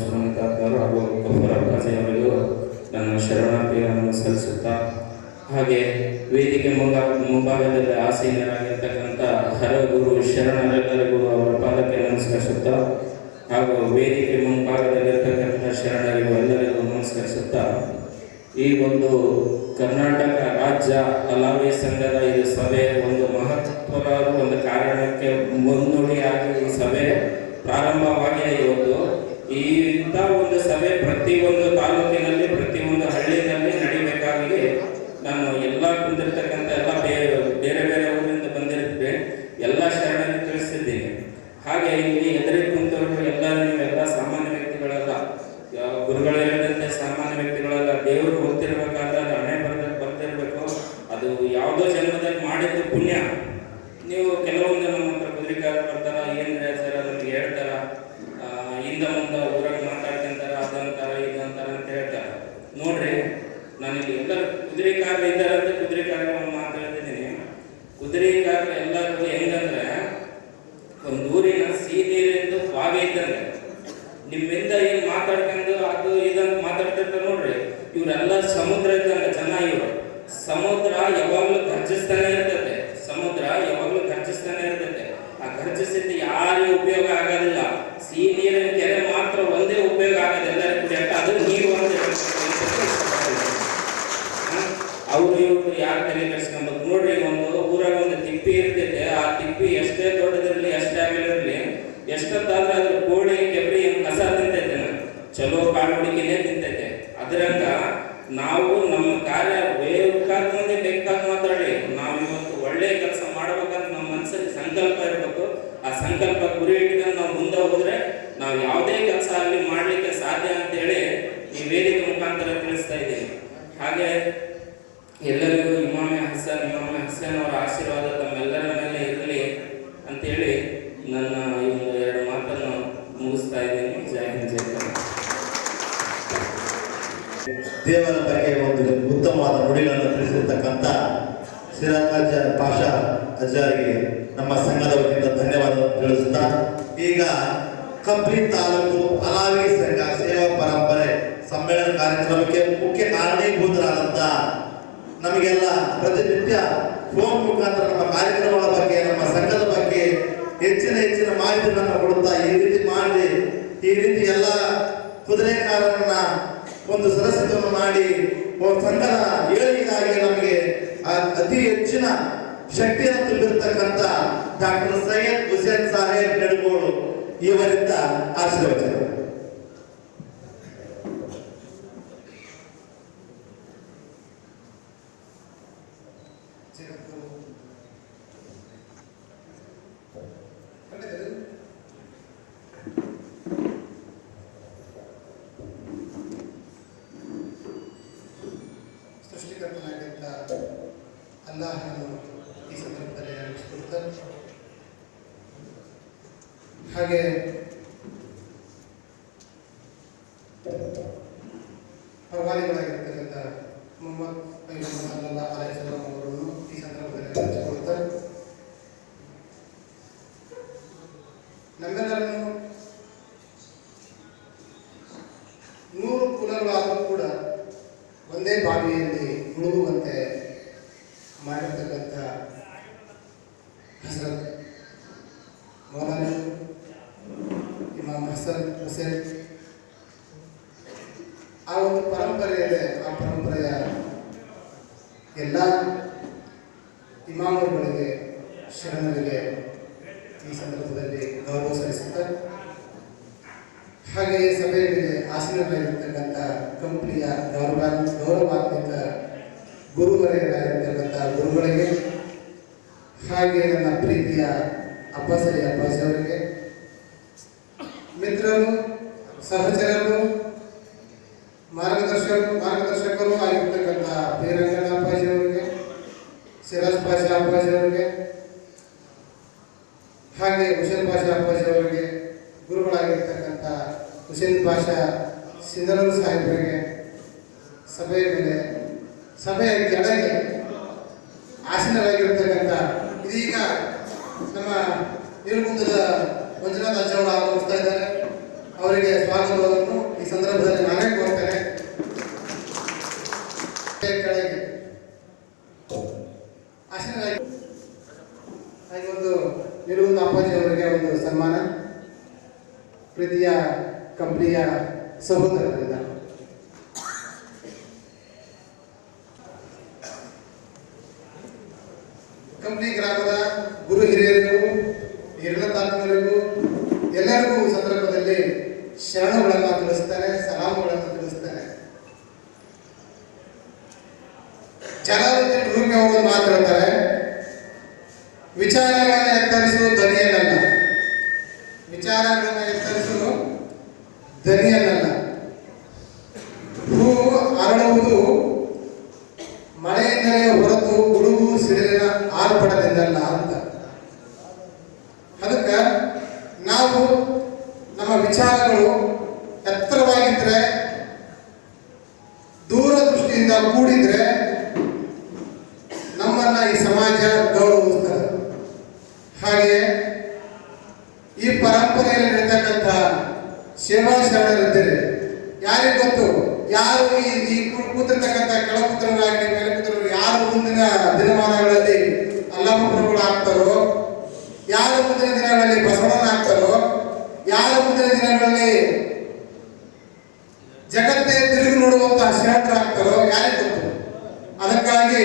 ಸುಮಂತಾತ್ಮರು ಹಾಗೂ ಗಫೂರ್ ಅಪ್ಪಾಜಿ ಅವರಿಗೂ ನನ್ನ ಶರಣಾರ್ಥಿಗಳನ್ನು ಸಲ್ಲಿಸುತ್ತಾ, ಹಾಗೆ ವೇದಿಕೆ ಮುಂಭಾಗದಲ್ಲಿ ಆಸೀನರಾಗಿರ್ತಕ್ಕಂಥ ಹರಗುರು ಶರಣರೆಲ್ಲರಿಗೂ ಅವರ ಪಾದಕ್ಕೆ ನಮಸ್ಕರಿಸುತ್ತಾ, ಹಾಗೂ ವೇದಿಕೆ ಮುಂಭಾಗದಲ್ಲಿರ್ತಕ್ಕಂಥ ಶರಣರಿಗೂ ಎಲ್ಲರಿಗೂ ನಮಸ್ಕರಿಸುತ್ತಾ, ಈ ಒಂದು ಕರ್ನಾಟಕ ರಾಜ್ಯ ಅಲಾವಿ ಸಂಘದ ಇದು ಸಭೆ ಒಂದು ಮಹತ್ವದ ಒಂದು ಕಾರಣಕ್ಕೆ ಮುನ್ನುಡಿಯಾಗಿ ಈ ಸಭೆ ಪ್ರಾರಂಭವಾಗಿದೆ. ಇವತ್ತು ಇಂಥ ಒಂದು ಸಭೆ ಪ್ರತಿಯೊಂದು ತಾಲೂಕಿನಲ್ಲಿ ಪ್ರತಿಯೊಂದು ಹಳ್ಳಿಯಲ್ಲಿ ನಡೀಬೇಕಾಗಿ ನಾನು ಎಲ್ಲ ಕುಂದಿರ್ತಕ್ಕಂಥ ಎಲ್ಲ ಬೇರೆ ಬೇರೆ ಊರಿಂದ ಬಂದಿರುತ್ತೆ ಎಲ್ಲ ಶರಣರಿಗೆ ತಿಳಿಸಿದ್ದೀನಿ. ಹಾಗೆ ಇಲ್ಲಿ ಎದುರಿಗೆ ಕುಂತವರು ಎಲ್ಲ ಸಾಮಾನ್ಯ ವ್ಯಕ್ತಿಗಳಲ್ಲ, ಗುರುಗಳು ಹೇಳಿದಂತೆ ಸಾಮಾನ್ಯ ವ್ಯಕ್ತಿಗಳಲ್ಲ. ದೇವರು ಗೊತ್ತಿರ್ಬೇಕಾದ್ರೆ ಅದು ಹಣೆ ಬರ್ತಿರ್ಬೇಕು. ಅದು ಯಾವುದೋ ಜನ್ಮದಲ್ಲಿ ಮಾಡಿದ್ದು ಪುಣ್ಯ. ನೀವು ಕೆಲವೊಂದು ನಮ್ಮ ಹತ್ರ ಕುದುರೆಕಾರ ಬರ್ತಾರ, ಏನ್ರೆ ಸರ್ ನಮ್ಗೆ ಹೇಳ್ತಾರ, ಹಿಂದೆ ಮುಂದೆ ಊರಾಗ ಮಾತಾಡ್ಕೊಂತಾರ, ಅದಂತಾರ ಇದಂತಾರ ಅಂತ ಹೇಳ್ತಾರ. ನೋಡ್ರಿ, ನನಗೆ ಎಲ್ಲರೂ ಕುದುರೆಕಾರರು ಇದ್ದಾರೆ ಅಂತ ಕುದುರೆಕಾರರ ಮಾತಾಡ್ತಿದ್ದೀನಿ. ಕುದುರೆಕಾರರು ಎಲ್ಲರೂ ಹೆಂಗಂದ್ರೆ ಒಂದು ಊರಿನ ಸಿಹಿ ನೀರಿಂದು ಬಾವಿ ಇದ್ದಂಗೆ. ನಿಮ್ಮಿಂದ ಏನು ಮಾತಾಡ್ಕೊಂಡು ಅದು ಇದಂತ ಮಾತಾಡ್ತಿರ್ತಾರೆ ನೋಡ್ರಿ, ಇವರೆಲ್ಲ ಸಮುದ್ರ ಇದ್ದಂಗೆ ಜನ. ಇವರು ಸಮುದ್ರ ಯಾವಾಗಲೂ ಗರ್ಜಿಸ್ತಾನೆ ಇರ್ತದೆ. ಸಮುದ್ರ ಯಾವಾಗಲೂ ಗರ್ಜಿಸ್ತಾನೆ ಇರ್ತದೆ. ಆ ಗರ್ಜಿಸಿದ್ದು ಯಾರಿಗೂ ಉಪಯೋಗ ಆಗೋದಿಲ್ಲ. ಸಿಹಿ ನೀರಿನ ಕೆರೆ ಮಾತ್ರ ಒಂದೇ ಉಪಯೋಗ ಆಗೋದು ಎಲ್ಲರಿಗೂ ಕುಡಿಯಕ್ಕ, ಅದು ನೀರು ಒಂದೇ. ಅವರು ಇವರು ಯಾರು ತಲೆ ಕೆಡಿಸ್ಕೊಬೇಕು ನೋಡ್ರಿ. ಒಂದು ಊರಾಗ ಒಂದು ತಿಪ್ಪಿ ಇರ್ತೈತೆ. ಆ ತಿಪ್ಪಿ ಎಷ್ಟೇ ದೊಡ್ಡದಿರಲಿ ಎಷ್ಟೇ ಆಗಲಿರಲಿ, ಎಷ್ಟೊತ್ತಾದ್ರೂ ಅದ್ರ ಕೋಳಿ ಕೆಬ್ಬರಿ ಕಸ ತಿಂತೈತೆ, ಚಲೋ ಕಾಳು ಹುಡುಗಿನೇ ತಿಂತೈತೆ. ಅದರಂಗ ನಾವು ನಮ್ಮ ಕಾರ್ಯ ಬೇಕಾದ ಮಂದಿ ಬೇಕಾದ ಮಾತಾಡಿ ನಾವು ಇವತ್ತು ಒಳ್ಳೆ ಕೆಲಸ ಮಾಡ್ಬೇಕಂತ ನಮ್ಮ ಮನಸ್ಸಲ್ಲಿ ಸಂಕಲ್ಪ ಇರಬೇಕು. ಆ ಸಂಕಲ್ಪ ಗುರಿ ಇಟ್ಕೊಂಡು ನಾವು ಮುಂದೆ ಹೋದ್ರೆ ನಾವು ಯಾವುದೇ ಕೆಲಸ ಆಗಲಿ ಮಾಡಲಿಕ್ಕೆ ಸಾಧ್ಯ ಅಂತೇಳಿ ಈ ವೇದಿಕೆ ಮುಖಾಂತರ ತಿಳಿಸ್ತಾ ಇದ್ದೀನಿ. ಹಾಗೆ ಎಲ್ಲರಿಗೂ ಇಮಾಮೆ ಹಸನ್ ಅವರ ಆಶೀರ್ವಾದ ತಮ್ಮೆಲ್ಲರ ಮೇಲೆ ಇರಲಿ ಅಂತೇಳಿ ನನ್ನ ಈ ಒಂದು 2 ಮಾತನ್ನು ಮುಗಿಸ್ತಾ ಇದ್ದೀನಿ. ಜೈ ಹಿಂದ್, ಜೈ ಕರ್ನಾಟಕ. ದೇವರ ಬಗ್ಗೆ ಒಂದು ಉತ್ತಮವಾದ ನುಡಿಗಳನ್ನು ತಿಳಿಸಿರ್ತಕ್ಕಂಥ ಸಿರಾಜ್ ಪಾಷಾ ಅಜ್ಜಾರಿಗೆ ನಮ್ಮ ಸಂಘದ ವತಿಯಿಂದ ಧನ್ಯವಾದ ತಿಳಿಸುತ್ತಾ, ಈಗ ಕಂಪ್ಲಿ ತಾಲೂಕು ಅಲಾವಿ ಸಂಘ ಸೇವಾ ಪರಂಪರೆ ಸಮ್ಮೇಳನ ಕಾರ್ಯಕ್ರಮಕ್ಕೆ ಮುಖ್ಯ ಕಾರಣೀಭೂತರಾದಂಥ ನಮಗೆಲ್ಲ ಪ್ರತಿನಿತ್ಯ ಫೋನ್ ಮುಖಾಂತರ ನಮ್ಮ ಕಾರ್ಯಕ್ರಮಗಳ ಬಗ್ಗೆ, ನಮ್ಮ ಸಂಘದ ಬಗ್ಗೆ ಹೆಚ್ಚಿನ ಮಾಹಿತಿಗಳನ್ನು ಕೊಡುತ್ತಾ, ಈ ರೀತಿ ಮಾಡಿ, ಈ ರೀತಿ ಎಲ್ಲ ಕುದುರೆಕಾರರನ್ನ ಒಂದು ಸದಸ್ಯತ್ವವನ್ನು ಮಾಡಿ ಸಂಘದ ಏಳಿಗೆಗಾಗಿ ನಮಗೆ ಅತಿ ಹೆಚ್ಚಿನ ಶಕ್ತಿಯನ್ನು ತುಂಬಿರತಕ್ಕಂಥ ಡಾಕ್ಟರ್ ಸೈಯದ್ ಹುಸೇನ್ ಸಾಹೇಬ್ ನೆಡಗೋಡು ಇವರಿಂದ ಆಶೀರ್ವಚನ. ಸೃಷ್ಟಿಕರ್ತನಾಗಿದ್ದ ಅಲ್ಲಾಹನನ್ನು ಈ ಸಂದರ್ಭದಲ್ಲಿ ನೆನಪಿಸಿಕೊಳ್ತಾರೆ. ಹಾಗೆ ಪರವಾದಿಗಳಾಗಿರ್ತಕ್ಕಂಥ ಮುಹಮ್ಮದ್ ಸಲ್ಲಲ್ಲಾಹು ಅಲೈಹಿ ವಸಲ್ಲಂ ಅವರನ್ನು ಈ ಸಂದರ್ಭದಲ್ಲಿ ನೆನಪಿಸಿಕೊಳ್ತಾರೆ. ನಮ್ಮೆಲ್ಲರನ್ನು 100 ಕುಲಗಳಾದರೂ ಕೂಡ ಒಂದೇ ಬಾವಿಯಲ್ಲಿ ಮುಳುಗುವಂತೆ ಮಾಡಿರ್ತಕ್ಕಂಥ ಹಜರತ್ ಮೌಲಾನಾ ಇಮಾಮ್ ಹಸನ್ ಹುಸೇನ್ ಆ ಒಂದು ಪರಂಪರೆ ಇದೆ. ಆ ಪರಂಪರೆಯ ಎಲ್ಲ ಇಮಾಮರುಗಳಿಗೆ, ಶರಣರಿಗೆ ಈ ಸಂದರ್ಭದಲ್ಲಿ ಗೌರವ ಸಲ್ಲಿಸುತ್ತಾರೆ. ಹಾಗೆಯೇ ಸಭೆಯಲ್ಲಿ ಆಸೀನರಾಗಿರ್ತಕ್ಕಂಥ ಕಂಪ್ನಿಯ ಗೌರವಾನ್ವಿತ ಗುರುವರೆಯರಾಗಿರ್ತಕ್ಕಂಥ ಗುರುಗಳಿಗೆ, ಹಾಗೆ ನನ್ನ ಪ್ರೀತಿಯ ಅಪ್ಪಾಜಿ ಅವರಿಗೆ, ಮಿತ್ರರು, ಸಹಚರರು, ಮಾರ್ಗದರ್ಶಕರು ಆಗಿರ್ತಕ್ಕಂಥ ಬೀರಂಗನ ಅಪ್ಪಾಜಿ ಅವರಿಗೆ, ಸಿರಾಜ್ ಪಾಷಾ ಅಪ್ಪಾಜಿ ಅವರಿಗೆ, ಹಾಗೆ ಹುಸೇನ್ ಪಾಷಾ ಅಪ್ಪಾಜಿ ಅವರಿಗೆ, ಗುರುಗಳಾಗಿರ್ತಕ್ಕಂಥ ಹುಸೇನ್ ಪಾಷಾ ಸಿಂಧನೂರು ಸಾಹೇಬರಿಗೆ, ಸಭೆಯ ಕೆಳಗೆ ಆಸೀನರಾಗಿರ್ತಕ್ಕಂಥ ಇದೀಗ ನಮ್ಮ ನೀರುಗುಂದದ ಮಂಜುನಾಥ ಅಜ್ಜವರು ಆಗಮಿಸ್ತಾ ಇದ್ದಾರೆ. ಅವರಿಗೆ ಅವರಿಗೆ ಸ್ವಾಗತವನ್ನು ಈ ಸಂದರ್ಭದಲ್ಲಿ ನಾನೇ ಕೋರ್ತೇನೆ. ಕೆಳಗೆ ಆಶೀರ್ವಾದ ಹಾಗೆ ಒಂದು ನಿಲುವಂತ ಅಪ್ಪಾಜಿ ಅವರಿಗೆ ಒಂದು ಸನ್ಮಾನ ಪ್ರೀತಿಯ ಕಂಪನಿಯ ಸಹೋದರರಿಂದ. ಕಂಪನಿ ಗ್ರಾಮದ ಗುರು ಹಿರಿಯರಿಗೂ ಹಿರಿಯ ತಾತನರಿಗೂ ಎಲ್ಲರಿಗೂ ಸಂದರ್ಭದಲ್ಲಿ ಶರಣಗಳನ್ನು ತಿಳಿಸ್ತಾನೆ, ಸಲಾಮುಗಳನ್ನು ತಿಳಿಸ್ತಾನೆ. ಜಲಾಲುದ್ದೀನ್ ರೂಮಿ ಅವರು ಮಾತಾಡ್ತಾರೆ, ವಿಚಾರಗಳನ್ನು ಎತ್ತರಿಸುವ ಧ್ವನಿಯನ್ನಲ್ಲ, ವಿಚಾರಗಳನ್ನು ಎತ್ತರಿಸುವ ಧ್ವನಿಯನ್ನಲ್ಲ. ಹೂವು ಅರಳುವುದು ಮಳೆಯಿಂದಲೇ ಹೊರತು ಗುಡುಗು ಸಿಡಿಲಿನ ಆರ್ಭಟದಿಂದಲ್ಲ ಅಂತ. ಅದಕ್ಕೆ ನಾವು ನಮ್ಮ ವಿಚಾರಗಳು ಎತ್ತರವಾಗಿದ್ರೆ, ದೂರದೃಷ್ಟಿಯಿಂದ ಕೂಡಿದ್ರೆ ನಮ್ಮನ್ನ ಈ ಸಮಾಜ ಗೌರವಿಸ್ತದೆ. ಹಾಗೆ ಈ ಪರಂಪರೆಯಲ್ಲಿ ನಡೀತಕ್ಕಂಥ ಸೇವಾ ಶರಣರಿದ್ದರೆ ಯಾರಿಗೆ ಗೊತ್ತು, ಯಾರು ಈ ಕೂತಿರ್ತಕ್ಕಂಥ ಕೆಳಕುತ್ತರಾಗಲಿ ಮೇಲಕುತ್ತರು ಯಾರು ಮುಂದಿನ ದಿನಮಾನಗಳಲ್ಲಿ ಅಲ್ಲಮಪ್ರಭುಗಳು ಆಗ್ತಾರೋ, ಯಾರು ಮುಂದಿನ ದಿನಗಳಲ್ಲಿ ಬಸವಣ್ಣ ಆಗ್ತಾರೋ, ಯಾರು ಮುಂದಿನ ದಿನಗಳಲ್ಲಿ ಜಗತ್ತೇ ತಿರುಗಿ ನೋಡುವಂತಹ ಶರಣರಾಗ್ತಾರೋ ಯಾರಿಗೆ ಗೊತ್ತು. ಅದಕ್ಕಾಗಿ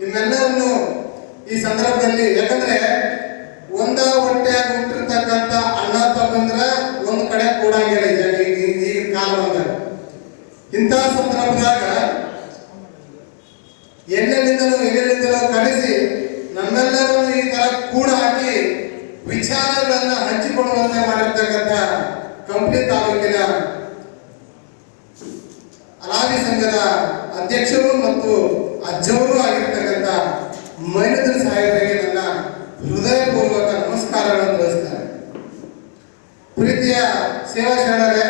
ನಿಮ್ಮೆಲ್ಲರನ್ನು ಈ ಸಂದರ್ಭದಲ್ಲಿ, ಯಾಕಂದ್ರೆ ಒಂದ ಹೊಟ್ಟೆಯಾಗಿ ಹುಟ್ಟಿರ್ತಕ್ಕಂಥ ಅಣ್ಣ ತಮ್ಮಂದ್ರ ಒಂದು ಕಡೆ ಕೂಡಂಗಿಲ್ಲ ಈ ಕಾಲ ಬಂದಾಗ. ಇಂಥ ಸಂದರ್ಭದಾಗ ಎಲ್ಲೆಲ್ಲಿಂದಲೂ ಕರೆಸಿ ನಮ್ಮೆಲ್ಲರನ್ನು ಈ ತರ ಕೂಡ ಹಾಕಿ ವಿಚಾರಗಳನ್ನ ಹಂಚಿಕೊಳ್ಳುವಂತೆ ಮಾಡಿರ್ತಕ್ಕಂಥ ಕಂಪ್ಲಿ ತಾಲೂಕಿನ ಅಲಾವಿ ಸಂಘದ ಅಧ್ಯಕ್ಷರು ಮತ್ತು ಅಜ್ಜವರು ಆಗಿರ್ತಕ್ಕಂಥ ಮೈನುದ್ದೀನ್ ಸಾಹೇಬರಿಗೆ ನನ್ನ ಹೃದಯಪೂರ್ವಕ ನಮಸ್ಕಾರಗಳನ್ನು ತಿಳಿಸ್ತಾರೆ. ಪ್ರೀತಿಯ ಸೇವಾ ಶರಣರೇ,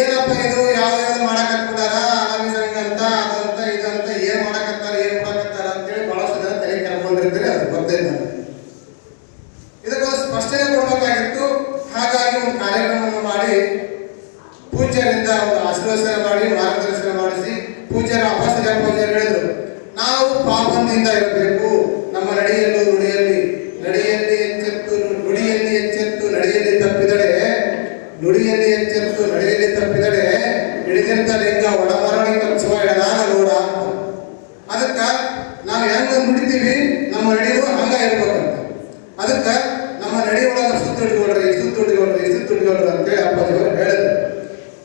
ಏನಪ್ಪ ಇದು ಯಾವ್ದು ಮಾಡಕತ್ತಾರ ಅಲಾವಿ ಸಂಘ ಅಂತ ಅದಂತ ಇದಂತ ಏನ್ ಮಾಡಕತ್ತಾರ ಅಂತೇಳಿ ಬಹಳಷ್ಟು ಜನ ತಲೆ ಕರ್ಕೊಂಡಿರ್ತೀರಿ, ಅದು ಗೊತ್ತಿಲ್ಲ. ಇದಕ್ಕೊಂದು ಸ್ಪಷ್ಟನೆ ಕೊಡಬೇಕಾಗಿತ್ತು. ಹಾಗಾಗಿ ಒಂದು ಕಾರ್ಯಕ್ರಮವನ್ನು ಮಾಡಿ ಪೂಜ್ಯರಿಂದ ಒಂದು ಆಶೀರ್ವಚನ ಮಾಡಿ ಮಾರ್ಗದರ್ಶನ ಮಾಡಿಸಿ ಪೂಜ್ಯರ ಅಪಾಸಜ ಪೂಜ್ಯರು ಹೇಳಿದ್ರು, ನಾವು ಪಾಪದಿಂದ ಇರಬೇಕು. ನಮ್ಮ ನಡೆಯಲು ನಡೆಯಲ್ಲಿ ಎಚ್ಚೆತ್ತು ನುಡಿಯಲ್ಲಿ ಎಚ್ಚೆತ್ತು ನಡೆಯಲ್ಲಿ ತಪ್ಪಿದಡೆ ಹಿಡಿದಿರ್ತ ಲಿಂಗ ಒಳಮರಳಿ ಕಚ್ಚುವ ಎಡದಾನ ನೋಡ. ಅದಕ್ಕ ನಾವು ಹೆಂಗ ನುಡಿತೀವಿ ನಮ್ಮ ನಡೆಯು ಹಂಗ ಇರ್ಬೇಕಂತ. ಅದಕ್ಕ ನಮ್ಮ ನಡೆಯೊಳಗ ಸುತ್ತಿಡ್ಕೊಳ್ರಿ ಅಂತೇಳಿ ಅಪ್ಪಾಜಿಯವರು ಹೇಳಿದ್ರು.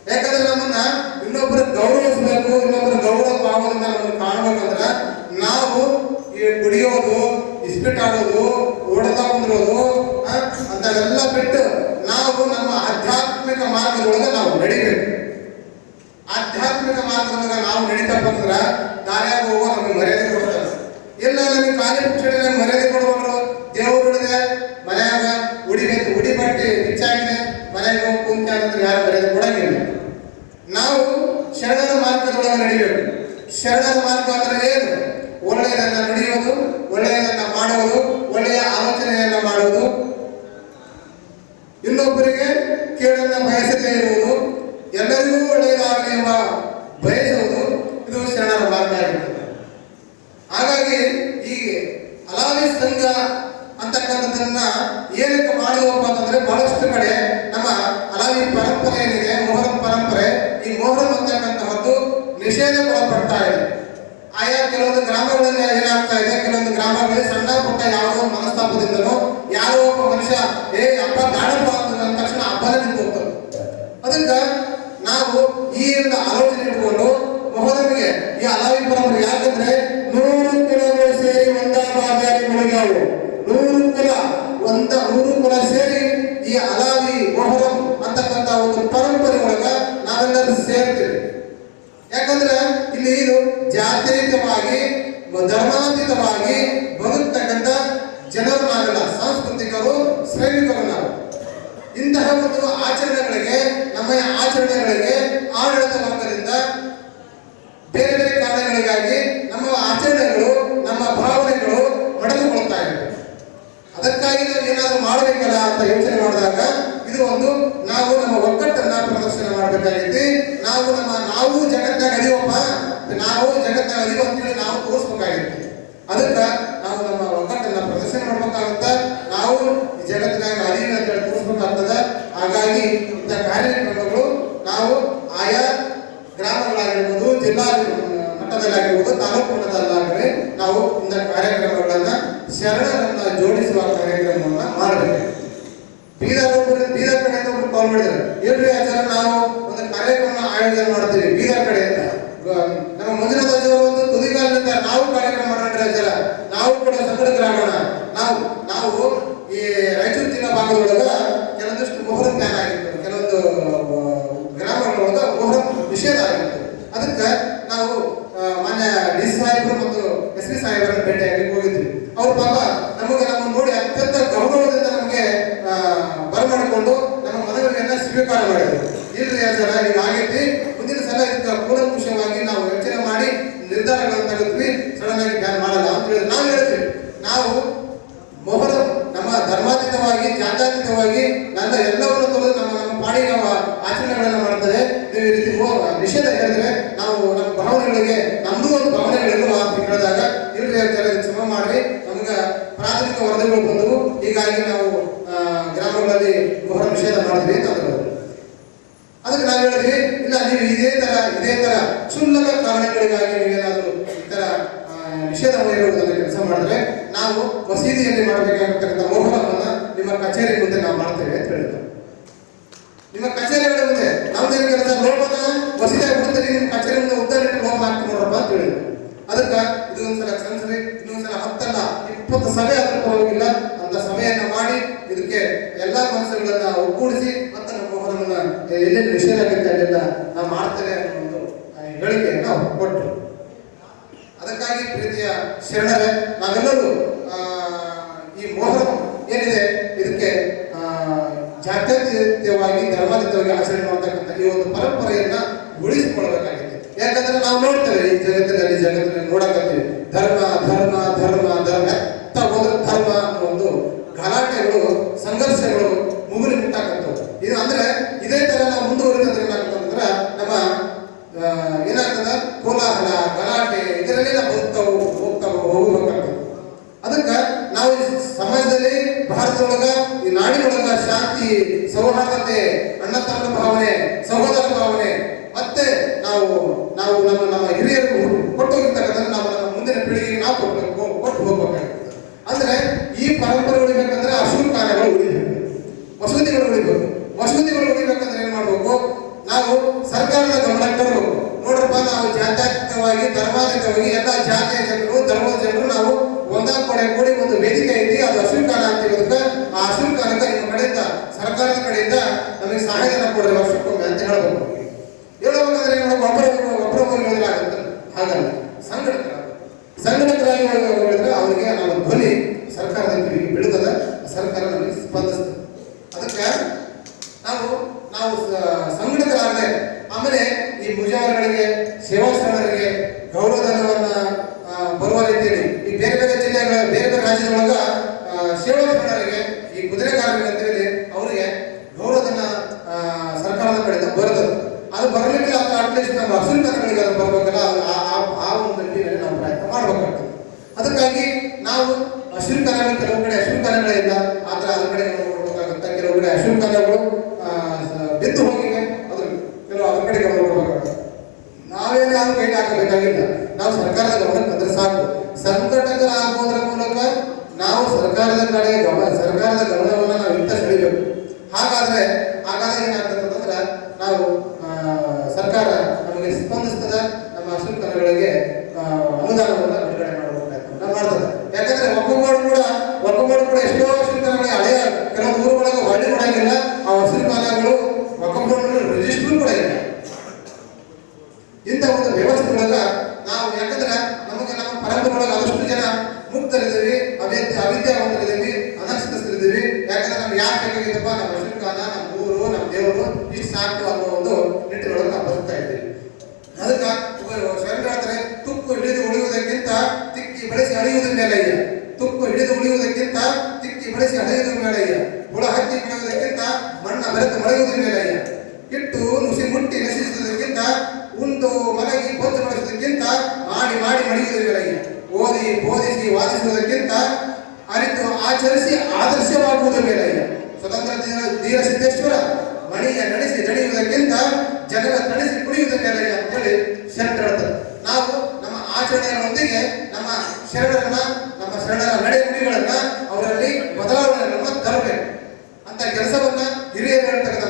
ಯಾಕಂದ್ರೆ ನಮ್ಮನ್ನ ಇನ್ನೊಬ್ಬರು ಗೌರವಿಸಬೇಕು, ಇನ್ನೊಬ್ಬರು ಗೌರವ ಭಾವದಿಂದ ನಮ್ಮನ್ನು ಕಾಣಬೇಕಂದ್ರ ನಾವು ಈ ಕುಡಿಯೋದು, ಇಸ್ಪಿಟ್ ಆಡೋದು, ಓಡತಾ ಕುಂದ್ರೋದು ಅಂತೆಲ್ಲ ಬಿಟ್ಟು ನಾವು ನಮ್ಮ ಆಧ್ಯಾತ್ಮಿಕ ಮಾರ್ಗದೊಳಗೆ ನಾವು ನಡಿಬೇಕು. ಆಧ್ಯಾತ್ಮಿಕ ಮಾರ್ಗದೊಳಗೆ ನಾವು ನಡೀತಪ್ಪ ಅಂದ್ರ ದಾರ್ಯಾಗ ಹೋಗೋ ನಮಗೆ ಮರ್ಯಾದೆ ಕೊಡ್ತಾರೆ. ಇಲ್ಲ ನಮಗೆ ಖಾಲಿ ಪುಕ್ಷಣೆ ಮರ್ಯಾದೆ ಕೊಡುವವರು, ದೇವರುಗಳಿದೆ ಮನ್ಯಾಗ ಉಡಿಬೇಕು, ಉಡಿ ಬಟ್ಟೆ ಹೆಚ್ಚಾಗಿದೆ ಮನೆಗೆ ಹೋಗಿ ಕುಂತ ಅಂದ್ರೆ ಯಾರು ಮರ್ಯಾದೆ ಕೊಡಂಗಿಲ್ಲ. ನಾವು ಶರಣರ ಮಾರ್ಗದೊಳಗೆ ನಡಿಬೇಕು. ಶರಣರ ಮಾರ್ಗ ಅಂದ್ರೆ ಏನು? ಒಳ್ಳೆಯದನ್ನ ನುಡಿಯೋದು, ಒಳ್ಳೆಯದನ್ನ ಮಾಡುವುದು, ಒಳ್ಳೆಯ ಆಲೋಚನೆಯನ್ನ ಮಾಡುವುದು, ಇನ್ನೊಬ್ಬರಿಗೆ ಕೇಳನ್ನ ಬಯಸದೇ ಇರುವುದು, ಎಲ್ಲರಿಗೂ ಒಳ್ಳೆಯದಾಗಲಿ ಎಂಬ ಬಯಸುವುದು, ಇದು ಶರಣರ ಮಾರ್ಗ ಆಗಿರ್ತದೆ. ಹಾಗಾಗಿ ಈ ಅಲಾವಿ ಸಂಘ ಅಂತಕ್ಕಂಥದ್ದನ್ನ ಏನಕ್ಕೆ ಮಾಡುವಪ್ಪ ಅಂತಂದ್ರೆ, ಬಹಳಷ್ಟು ಕಡೆ ನಮ್ಮ ಅಲಾವಿ ಪರಂಪರೆ ಏನಿದೆ, ಮೊಹರಂ ಪರಂಪರೆ, ಈ ಮೊಹರಂ ಅಂತಕ್ಕಂತಹದ್ದು ನಿಷೇಧಗೊಳಪಡ್ತಾ ಇದೆ. ಆಯಾ ಕೆಲವೊಂದು ಗ್ರಾಮಗಳಲ್ಲಿ ಏನಾಗ್ತಾ ಇದೆ, ಕೆಲವೊಂದು ಗ್ರಾಮಗಳಲ್ಲಿ ಸಣ್ಣ ಪುಟ್ಟ ಯಾವುದೋ ಮನಸ್ತಾಪದಿಂದಲೋ ಯಾರೋ ಒಬ್ಬ ಮನುಷ್ಯ ಹಬ್ಬ ಗಾಡಪ್ಪ ಅಂದ ತಕ್ಷಣ ಹಬ್ಬನೇ ನಿಂತು ಹೋಗ್ತದೆ. ಅದಕ್ಕೆ ನಾವು ಈ ಒಂದು ಆಲೋಚನೆ ಇಟ್ಕೊಂಡು ಮೊಹರಂಗೆ ಈ ಅಲಾವಿ ಪರಂಪರೆ, ಯಾಕಂದ್ರೆ 100 ಕುಲಗಳು ಸೇರಿ ಒಂದಾಗಿ ಮುಳುಗ್ಯಾವು. 100 ಕುಲ ಸೇರಿ ಈ ಅಲಾವಿ ಮೊಹರಂ ಅಂತಕ್ಕಂಥ ಒಂದು ಪರಂಪರೆ ಒಳಗ ನಾವೆಲ್ಲರೂ ಸೇರ್ತೀವಿ. ಯಾಕಂದ್ರೆ ಇಲ್ಲಿ ಇದು ಜಾತ್ಯತೀತವಾಗಿ ಧರ್ಮಾತೀತವಾಗಿ ಬದುಕ್ತಕ್ಕಂಥ ಜನರು ನಾವೆಲ್ಲ, ಸಾಂಸ್ಕೃತಿಕರು, ಶ್ರಮಿಕರು ನಾವು. ಇಂತಹ ಒಂದು ಆಚರಣೆಗಳಿಗೆ, ನಮ್ಮ ಆಚರಣೆಗಳಿಗೆ ಆಡಳಿತ ವರ್ಗದಿಂದ ಬೇರೆ ಬೇರೆ ಕಾರಣಗಳಿಗಾಗಿ ನಮ್ಮ ಆಚರಣೆಗಳು, ನಮ್ಮ ಭಾವನೆಗಳು ಒಡೆದುಕೊಳ್ತಾ ಇವೆ. ಅದಕ್ಕಾಗಿ ನಾವು ಏನಾದರೂ ಮಾಡಬೇಕಲ್ಲ ಅಂತ ಯೋಚನೆ ಮಾಡಿದಾಗ ಇದು ಒಂದು ನಾವು ನಮ್ಮ ಸಲ ನಾವು ಒಂದು ಕಾರ್ಯಕ್ರಮ ಆಯೋಜನೆ ಮಾಡ್ತೀವಿ ಬೀದರ್ ಕಡೆಯಿಂದ. ನಮ್ಮ ಮಂಜುನಾಥ್ ಅವರು ಒಂದು ತುದಿಗಾಲಿನಿಂದ ನಾವು ಕಾರ್ಯಕ್ರಮ ಮಾಡೋಣ ಸಲ ನಾವು ಕೂಡ ಸಂಘಟಕರಾಗೋಣ. ನಾವು ಈ ರಾಯಚೂರು ಜಿಲ್ಲಾ ಭಾಗದೊಳಗ ಕೆಲವೊಂದಿಷ್ಟು ಮೊಹರಂ ಜ್ಞಾನ ಆಗಿತ್ತು, ಕೆಲವೊಂದು ಗ್ರಾಮಗಳೊಳಗ ಮೊಹರಂ ನಿಷೇಧ ಆಗಿತ್ತು. ಅದಕ್ಕೆ ನಾವು ಮಾನ್ಯ ಡಿ ಸಾಹೇಬರು ಮತ್ತು ಎಸ್ ಪಿ ಸಾಹೇಬರನ್ನು ಭೇಟಿಯಾಗಿ ಹೋಗಿದ್ವಿ. ಅವ್ರ ಪಾಪ ನಮ್ಮನ್ನು ನೋಡಿ ಅತ್ಯಂತ ಗೌರವದಿಂದ ನಮಗೆ ಬರಮಾಡಿಕೊಂಡು ನಮ್ಮ ಮನವಿಯನ್ನ ಸ್ವೀಕಾರ ಮಾಡಿದ್ರು. ಇಲ್ರಿ ಸರ ಈಗ ಆಗೈತಿ, ಮುಂದಿನ ಸಲ ಇದಕ್ಕೆ ಕೂಲಂಕುಷವಾಗಿ ನಾವು ಯೋಚನೆ ಮಾಡಿ ನಿರ್ಧಾರಗಳನ್ನು ತೆಗೆದ್ವಿ, ಸಡನ್ ಆಗಿ ಬ್ಯಾನ್ ಮಾಡಲ್ಲ ಅಂತ ಹೇಳಿದ್ರು. ನಾವು ಹೇಳ್ತೀವಿ, ನಾವು ಮೊಹರಂ ನಮ್ಮ ಧರ್ಮಾತೀತವಾಗಿ ಜಾತ್ಯಾತೀತವಾಗಿ ನನ್ನ ಎಲ್ಲವನ್ನು ತೊರೆದು ನಮ್ಮ ಪಾಡಿ ನಾವು ಆಚರಣೆಗಳನ್ನು ಮಾಡ್ತೇವೆ. ನೀವು ಈ ರೀತಿ ನಿಷೇಧ ಹೇಳಿದ್ರೆ ನಾವು ನಮ್ಮ ಭಾವನೆಗಳಿಗೆ ನಮ್ದು ಒಂದು ಭಾವನೆಗಳಿಲ್ವಾ ಅಂತ ಹೇಳಿದಾಗ ಇಲ್ರಿ ಅಂತಾರೆ, ಕ್ಷಮ ಮಾಡ್ರಿ, ನಮ್ಗೆ ಪ್ರಾಥಮಿಕ ವರದಿಗಳು ಬಂದವು, ಹೀಗಾಗಿ ನಾವು ಗ್ರಾಮಗಳಲ್ಲಿ ಮೊಹರಂ ನಿಷೇಧ ಮಾಡಿದ್ವಿ ಅಂತ ಅಂದ್ರು. ಅದಕ್ಕೆ ನಾವು ಹೇಳಿದ್ವಿ, ಇಲ್ಲ ನೀವು ಇದೇ ತರ ಕ್ಷುಲ್ಲಕ ಕಾರಣಗಳಿಗಾಗಿ ನೀವೇನಾದರೂ ಈ ತರ ನಿಷೇಧ ಮಾಡಿರುವುದನ್ನು ಕೆಲಸ ಮಾಡಿದ್ರೆ ನಾವು ಮಸೀದಿಯಲ್ಲಿ ಮಾಡಬೇಕಾಗಿರ್ತಕ್ಕಂಥ ಮೊಹರಮನ್ನ ನಿಮ್ಮ ಕಚೇರಿ ಮುಂದೆ ನಾವು ಮಾಡ್ತೇವೆ ಅಂತ ಹೇಳಿದ್ರು. ನಿಮ್ಮ ಕಚೇರಿಗಳ ಮುಂದೆ ನಮ್ದೇನು ಕೆಲಸ, ಲೋಪನ ಮಸೀದಿಯಾಗಿ ಬಿಡ್ತೀರಿ, ನಿಮ್ಮ ಕಚೇರಿ ಮುಂದೆ ಉದ್ದಾರಿಟ್ಟು ಲೋಪ ಹಾಕಿ ನೋಡ್ರಪ್ಪ ಅಂತ ಹೇಳಿದ್ರು. ಅದಕ್ಕೆ ಇದೊಂದ್ಸಲ ಸಂಸರಿ ಇನ್ನೊಂದ್ಸಲ 10 ಅಲ್ಲ 20 ಸಭೆ ಆದ್ರೂ ಪರವಾಗಿಲ್ಲ ಅಂತ ಸಭೆಯನ್ನ ಮಾಡಿ ಇದಕ್ಕೆ ಎಲ್ಲಾ ಮನಸ್ಸುಗಳನ್ನ ಒಗ್ಗೂಡಿಸಿ ಮತ್ತೆ ನಮ್ಮ ಮೊಹರಮನ್ನ ಎಲ್ಲೆಲ್ಲಿ ನಿಷೇಧ ಆಗುತ್ತೆ ಅಲ್ಲೆಲ್ಲ ನಾವು ಮಾಡ್ತೇವೆ ಅನ್ನೋ ಒಂದು ಹೇಳಿಕೆಯನ್ನು ಕೊಟ್ಟರು. ಅದಕ್ಕಾಗಿ ಪ್ರೀತಿಯ ಶರಣರೇ, ನಾವೆಲ್ಲರೂ ಈ ಮೊಹರಂ ಏನಿದೆ ಇದಕ್ಕೆ ಜಾತ್ಯತೀತವಾಗಿ ಧರ್ಮಾತೀತವಾಗಿ ಆಚರಣೆ ಮಾಡತಕ್ಕಂಥ ಈ ಒಂದು ಪರಂಪರೆಯನ್ನ ಉಳಿಸಿಕೊಳ್ಳಬೇಕಾಗಿದೆ. ಯಾಕಂದ್ರೆ ನಾವು ನೋಡ್ತೇವೆ ಈ ಜಗತ್ತಿನಲ್ಲಿ ನೋಡಕತ್ತೀವಿ ಧರ್ಮ ಧರ್ಮ ಧರ್ಮ ಧರ್ಮ ಎತ್ತ ಹೋದ್ರೆ ಧರ್ಮ ಅನ್ನೋ ಒಂದು ಗಲಾಟೆಗಳು ಸಂಘರ್ಷಗಳು ಮುಗುಲಿ ಮುಟ್ಟಾಕತ್ತವು. ಇದು ಅಂದ್ರೆ ಇದೇ ತರ ನಾವು ಮುಂದುವರಿದ್ರೆ ಏನಾಗ್ತದಂದ್ರೆ ನಮ್ಮ ಏನಾಗ್ತದ ಕೋಲಾಹಲ ಗಲಾಟೆ ಇದರಲ್ಲೇ ನಾವು ಹೋಗ್ಬೇಕಾಗ್ತದೆ. ಅದಕ್ಕೆ ನಾವು ಸಮಾಜದಲ್ಲಿ ಭಾರತದೊಳಗ ಈ ನಾಡಿನೊಳಗ ಶಾಂತಿ ಸೌಹಾರ್ದತೆ ಅಣ್ಣ ತಮ್ಮನ ಭಾವನೆ ಸಹೋದರ ಭಾವನೆ ಮತ್ತೆ ನಾವು ನಮ್ಮ ಹಿರಿಯರು ಕೊಟ್ಟೋಗಿರ್ತಕ್ಕಂಥ ನಾವು ನಮ್ಮ ಮುಂದಿನ ಪೀಳಿಗೆಗೆ ನಾವು ಕೊಟ್ಟು ಹೋಗ್ಬೇಕಾಗ್ತದೆ. ಅಂದ್ರೆ ಈ ಪರಂಪರೆ ಉಳಿಬೇಕಂದ್ರೆ ಅಶುಲ್ಕಾನಗಳು ಉಳಿಬೇಕು, ಮಸೂದಿಗಳು ಉಳಿಬೇಕು. ಮಸೂದಿಗಳು ಉಳಿಬೇಕಂದ್ರೆ ಏನ್ ಮಾಡ್ಬೇಕು, ನಾವು ಸರ್ಕಾರದ ಗಮನಕ್ಕೆ ತರಬೇಕು. ನೋಡ್ರಪ್ಪ, ನಾವು ಜಾತ್ಯತೀತವಾಗಿ ಧರ್ಮಾತೀತವಾಗಿ ಎಲ್ಲ ಜಾತಿಯ ಜನರು ಧರ್ಮದ ಜನರು ನಾವು ಕೂಡಿ ಒಂದು ವೇದಿಕೆ ಐತಿ, ಅದು ಅಶುಲ್ಕಾನ ಅಂತ ಇರೋದಕ್ಕೆ ಆ ಅಶುಲ್ಕಾನಕ್ಕೆ ನಿಮ್ಮ ಕಡೆಯಿಂದ ಸರ್ಕಾರದ ಕಡೆಯಿಂದ ನಮಗೆ ಸಹಾಯಧನ ಕೊಡ್ರಿ ವರ್ಷಕ್ಕೊಮ್ಮೆ ಅಂತ ಹೇಳ್ಬೇಕು. ಹೇಳ್ಬೇಕಂದ್ರೆ ಒಬ್ಬರೊಬ್ಬರು ಹೇಳಿದ್ರೆ ಆಗುತ್ತೆ, ಹಾಗಲ್ಲ. ಸಂಘಟಕರಾಗಿ ಹೇಳಿದ್ರೆ ಅವರಿಗೆ ನಾವು ಧ್ವನಿ ಸರ್ಕಾರದ ಕಿವಿಗೆ ಬೀಳುತ್ತದೆ, ಸರ್ಕಾರ ನಮಗೆ ಸ್ಪಂದಿಸ್ತದೆ. ಅದಕ್ಕೆ ನಾವು ಸಂಘಟಕರಾಗದೆ ಆಮೇಲೆ ಈ ಮುಜಾವರಗಳಿಗೆ ಸೇವಾ ಶರಣರಿಗೆ ಗೌರವಧನವನ್ನ ಬರುವ ರೀತಿಯಲ್ಲಿ ಈ ಬೇರೆ ಬೇರೆ ಜಿಲ್ಲೆಗಳ ಬೇರೆ ಬೇರೆ ರಾಜ್ಯದೊಳಗ ಸೇವಾ ಶರಣರಿಗೆ ಈ ಕುದುರೆ ಕಾರ್ಮಿಕರು ಅಂತೇಳಿ ಅವರಿಗೆ ಗೌರವಧನ ಸರ್ಕಾರದ ಕಡೆಯಿಂದ ಬರ್ತದೆ. ಅದು ಬರಲಿಕ್ಕೆ ಅಟ್ಲೀಸ್ಟ್ ನಮ್ಮ ಅಶುಲ್ಕಗಳಿಗೆ ಅದು ಬರ್ಬೇಕಲ್ಲ, ಆ ಒಂದು ನಿಟ್ಟಿನಲ್ಲಿ ನಾವು ಪ್ರಯತ್ನ ಮಾಡ್ಬೇಕಾಗ್ತದೆ. ಅದಕ್ಕಾಗಿ ನಾವು ಅಶುಲ್ಕನಗಳು ಕೆಲವು ಕಡೆ ಅಶುಲ್ಕನಗಳಿಲ್ಲ, ಆದ್ರೆ ಅದ್ರ ಕಡೆ ನೋಡ್ಬೇಕಾಗುತ್ತೆ. ಕೆಲವು ಕಡೆ ಅಶುಲ್ಕನಗಳು ಬಿದ್ದು ಹೋಗಿವೆ, ಅದ್ರ ಕಡೆ ಗಮನ ಕೊಡಬೇಕಾಗುತ್ತೆ. ನಾವೇನೇ ಅದು ಕೈ ಹಾಕಬೇಕಾಗಿಲ್ಲ, ನಾವು ಸರ್ಕಾರದ ಗಮನಕ್ಕೆ ಬಂದ್ರೆ ಸಾಕು. ಸಂಘಟಕರಾಗುವುದರ ಮೂಲಕ ನಾವು ಸರ್ಕಾರದ ಗಮನವನ್ನು ನಾವು ಇಂತ ಸೆಳಿಬೇಕು. ಹಾಗಾದ್ರೆ ಏನಾಗ್ತದೆ ಅಂತಂದ್ರೆ ನಾವು ಸರ್ಕಾರ ನಮಗೆ ಸ್ಪಂದಿಸ್ತದ, ನಮ್ಮ ಅಶುಲ್ಕನಗಳಿಗೆ ಅನುದಾನವನ್ನು ಬಿಡುಗಡೆ ಮಾಡಬೇಕಾಗ್ತದೆ ಮಾಡ್ತದೆ. ಯಾಕಂದ್ರೆ ಒಕ್ಕಗೋಡು ಕೂಡ ಎಷ್ಟೋ ಅಶುಲ್ಕನಗಳಿಗೆ ಹಳೆಯ ಕೆಲವೊಂದು ಊರುಗಳಿಗೆ ಹೊಳ್ಳಿ ಕೊಡಂಗಿಲ್ಲ, ಆ ಅಶುಲ್ಕನಗಳು ಒಕ್ಕಗೋಡು ರಿಜಿಸ್ಟರ್ ಕೂಡ ಇಲ್ಲ. ಇಂಥ ಒಂದು ವ್ಯವಸ್ಥೆಯೊಳಗ ನಾವು ಯಾಕಂದ್ರೆ ನಮಗೆ ನಮ್ಮ ಪರಂಪರೆಯೊಳಗೆ ಆದಷ್ಟು ಜನ ಮುಕ್ತರಿದ್ದೀವಿ, ಅವಿದ್ಯಾವಂತರಿದ್ದೀವಿ, ಅನಕ್ಷರಸ್ಥರಿದ್ದೀವಿ. ಯಾಕಂದ್ರೆ ನಮ್ಗೆ ಯಾಕೆ ಬೇಕಾಗಿದ್ದಪ್ಪ, ನಮ್ಮ ಅಶುಲ್ಕಾನ, ನಮ್ಮ ಊರು, ನಮ್ಮ ದೇವರು ಇಷ್ಟು ಸಾಕು ಅನ್ನೋ ಒಂದು ನಿಟ್ಟಿನೊಳಗೆ ನಾವು ಬದುಕ್ತಾ ಇದ್ದೀವಿ. ಅದಕ್ಕೆ ಶರಣ ಹೇಳ್ತಾರೆ, ತುಕ್ಕು ಹಿಡಿದು ಉಳಿಯುವುದಕ್ಕಿಂತ ತಿಕ್ಕಿ ಬೆಳೆಸಿ ಅಳೆಯುವುದ ಮೇಲಯ್ಯ. ತುಕ್ಕು ಹಿಡಿದು ಉಳಿಯುವುದಕ್ಕಿಂತ ತಿಕ್ಕಿ ಬೆಳೆಸಿ ಅಳೆಯುವುದ ಮೇಲಯ್ಯ. ಹುಳ ಹತ್ತಿ ಬೆಳೆಯುವುದಕ್ಕಿಂತ ಮಣ್ಣ ಬೆರೆತು ಮಳೆಯುವುದ ಮೇಲಯ್ಯ. ಇಟ್ಟು ನುಸಿ ಮುಟ್ಟಿ ನಶಿಸುವುದಕ್ಕಿಂತ ಉಂಟು ಮಲಗಿ ಪೋತು ಬಳಸುವುದಕ್ಕಿಂತ ಮಾಡಿ ಮಡಿಯುವುದ ಮೇಲಯ್ಯ. ಓದಿ ಬೋಧಿಸಿ ವಾದಿಸುವುದಕ್ಕಿಂತ ಅರಿತು ಆಚರಿಸಿ ಆದರ್ಶವಾಗುವುದ ಮೇಲಯ್ಯ. ಸ್ವತಂತ್ರ ಧೀರ ಸಿದ್ದೇಶ್ವರ ಮಣಿಯ ನಡೆಸಿ ನಡೆಯುವುದಕ್ಕಿಂತ ಜನರ ತಣಿಸಿ ಕುಡಿಯುವುದ ಮೇಲಯ್ಯ ಅಂತೇಳಿ ಶರಣ ಹೇಳ್ತಾರೆ. ನಾವು ನಮ್ಮ ಆಚರಣೆಗಳೊಂದಿಗೆ ನಮ್ಮ ಶರಣರ ನಡೆನುಡಿಗಳನ್ನ ಅವರಲ್ಲಿ ಬದಲಾವಣೆಗಳನ್ನ ತರಬೇಕು ಅಂತ ಕೆಲಸವನ್ನ ಹಿರಿಯರು ಹೇಳ್ತಕ್ಕಂಥ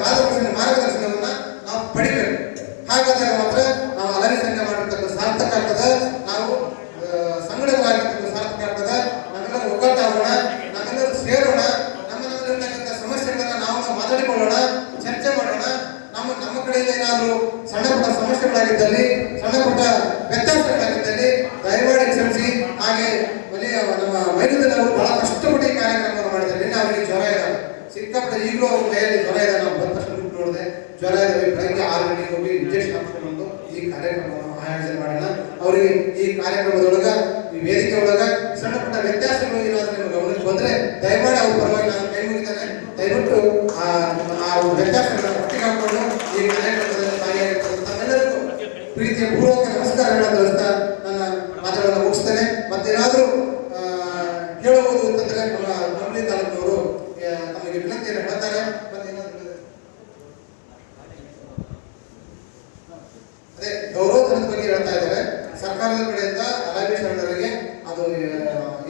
ಮಾರ್ಗದರ್ಶನವನ್ನ ಪಡಿಬೇಕು. ಹಾಗಾದಾಗ ಮಾತ್ರ ನಾವು ಅಲರಿ ಸಂಘ ಮಾಡಿರ್ತಕ್ಕಂಥ ಸಾರ್ಥಕ ಆಗ್ತದೆ, ನಾವು ಸಂಘಟಕರಾಗಿರ್ತಕ್ಕಂಥ ಸಾರ್ಥಕ ಆಗ್ತದೆ. ನಾವೆಲ್ಲರೂ ಒಗ್ಗಟ್ಟಾಗೋಣ, ನಾವೆಲ್ಲರೂ ಸೇರೋಣ, ನಮ್ಮಲ್ಲಿರ್ತಕ್ಕಂಥ ಸಮಸ್ಯೆಗಳನ್ನ ನಾವು ಮಾತಾಡಿಕೊಳ್ಳೋಣ, ಚರ್ಚೆ ಮಾಡೋಣ. ನಮ್ಮ ಕಡೆಯಿಂದ ಏನಾದರೂ ಸಣ್ಣ ಪುಟ್ಟ ಸಮಸ್ಯೆಗಳಾಗಿದ್ದಲ್ಲಿ, ಸಣ್ಣ ಪುಟ್ಟ ವ್ಯತ್ಯಾಸಗಳಾಗಿದ್ದಲ್ಲಿ ದಯಮಾಡಿ ಕ್ಷಮಿಸಿ. ಹಾಗೆ ನಮ್ಮ ಮೈಲೂರಿನಲ್ಲಿ ಅವರು ಬಹಳ ಕಷ್ಟಪಟ್ಟು ಈ ಕಾರ್ಯಕ್ರಮವನ್ನು ಮಾಡಿದ್ದಾರೆ. ನಿನ್ನೆ ಅವರಿಗೆ ಜ್ವರ ಇದೆ, ಸಿಕ್ಕಾಪಟ್ಟೆ ಈಗಲೂ ಅವ್ರ ಕೈಯಲ್ಲಿ ಜ್ವರ ಇದೆ. ನಾವು ಬಂದ ತಕ್ಷಣ ನೋಡಿದೆ ಜ್ವರ ಇದೆ. ಬೆಳಗ್ಗೆ 6 ಗಂಟೆಗೆ ಹೋಗಿ ಇಂಜೆಕ್ಷನ್ ಹಾಕ್ಸ್ಕೊಂಡು ಈ ಕಾರ್ಯಕ್ರಮವನ್ನು ಆಯೋಜನೆ ಮಾಡೋಣ. ಅವರಿಗೆ ಈ ಕಾರ್ಯಕ್ರಮದೊಳಗ, ಈ ವೇದಿಕೆ ಒಳಗ ಸಣ್ಣ ಪುಟ್ಟ ವ್ಯತ್ಯಾಸಗಳು ಏನಾದರೂ ನಿಮಗೆ ಗಮನಕ್ಕೆ ಬಂದ್ರೆ ದಯಮಾಡಿ ಅವ್ರ ಪರವಾಗಿ ನಾನು ಕೈ ಮುಗಿತಾನೆ. ದಯವಿಟ್ಟು ಆ ವ್ಯತ್ಯಾಸಗಳನ್ನು ಒಟ್ಟಿಗೆ ಹಾಕೊಂಡು ಈ ಕಾರ್ಯಕ್ರಮದಲ್ಲಿ ಭಾಗಿಯಾಗಿರ್ತದೆ ತಮ್ಮೆಲ್ಲರಿಗೂ ಪ್ರೀತಿಯ ಪೂರ್ವಕ ನಮಸ್ಕಾರಗಳನ್ನು ತಿಳಿಸ್ತಾ ನನ್ನ ಮಾತುಗಳನ್ನು ಮುಗಿಸ್ತೇನೆ. ಮತ್ತೇನಾದರೂ ಕೇಳಬಹುದು ಅಂತಂದ್ರೆ ನಮ್ಮ ಕಂಪ್ಲಿ ತಾಲೂಕಿನವರು ತಮಗೆ ವಿನಂತಿಯನ್ನು ಹೇಳ್ತಾರೆ. ಅದೇ ಗೌರವಧನದ ಬಗ್ಗೆ ಹೇಳ್ತಾ ಇದ್ದಾರೆ. ಸರ್ಕಾರದ ಕಡೆಯಿಂದ ಅಲಾಬಿ ಶರಣರಿಗೆ ಅದು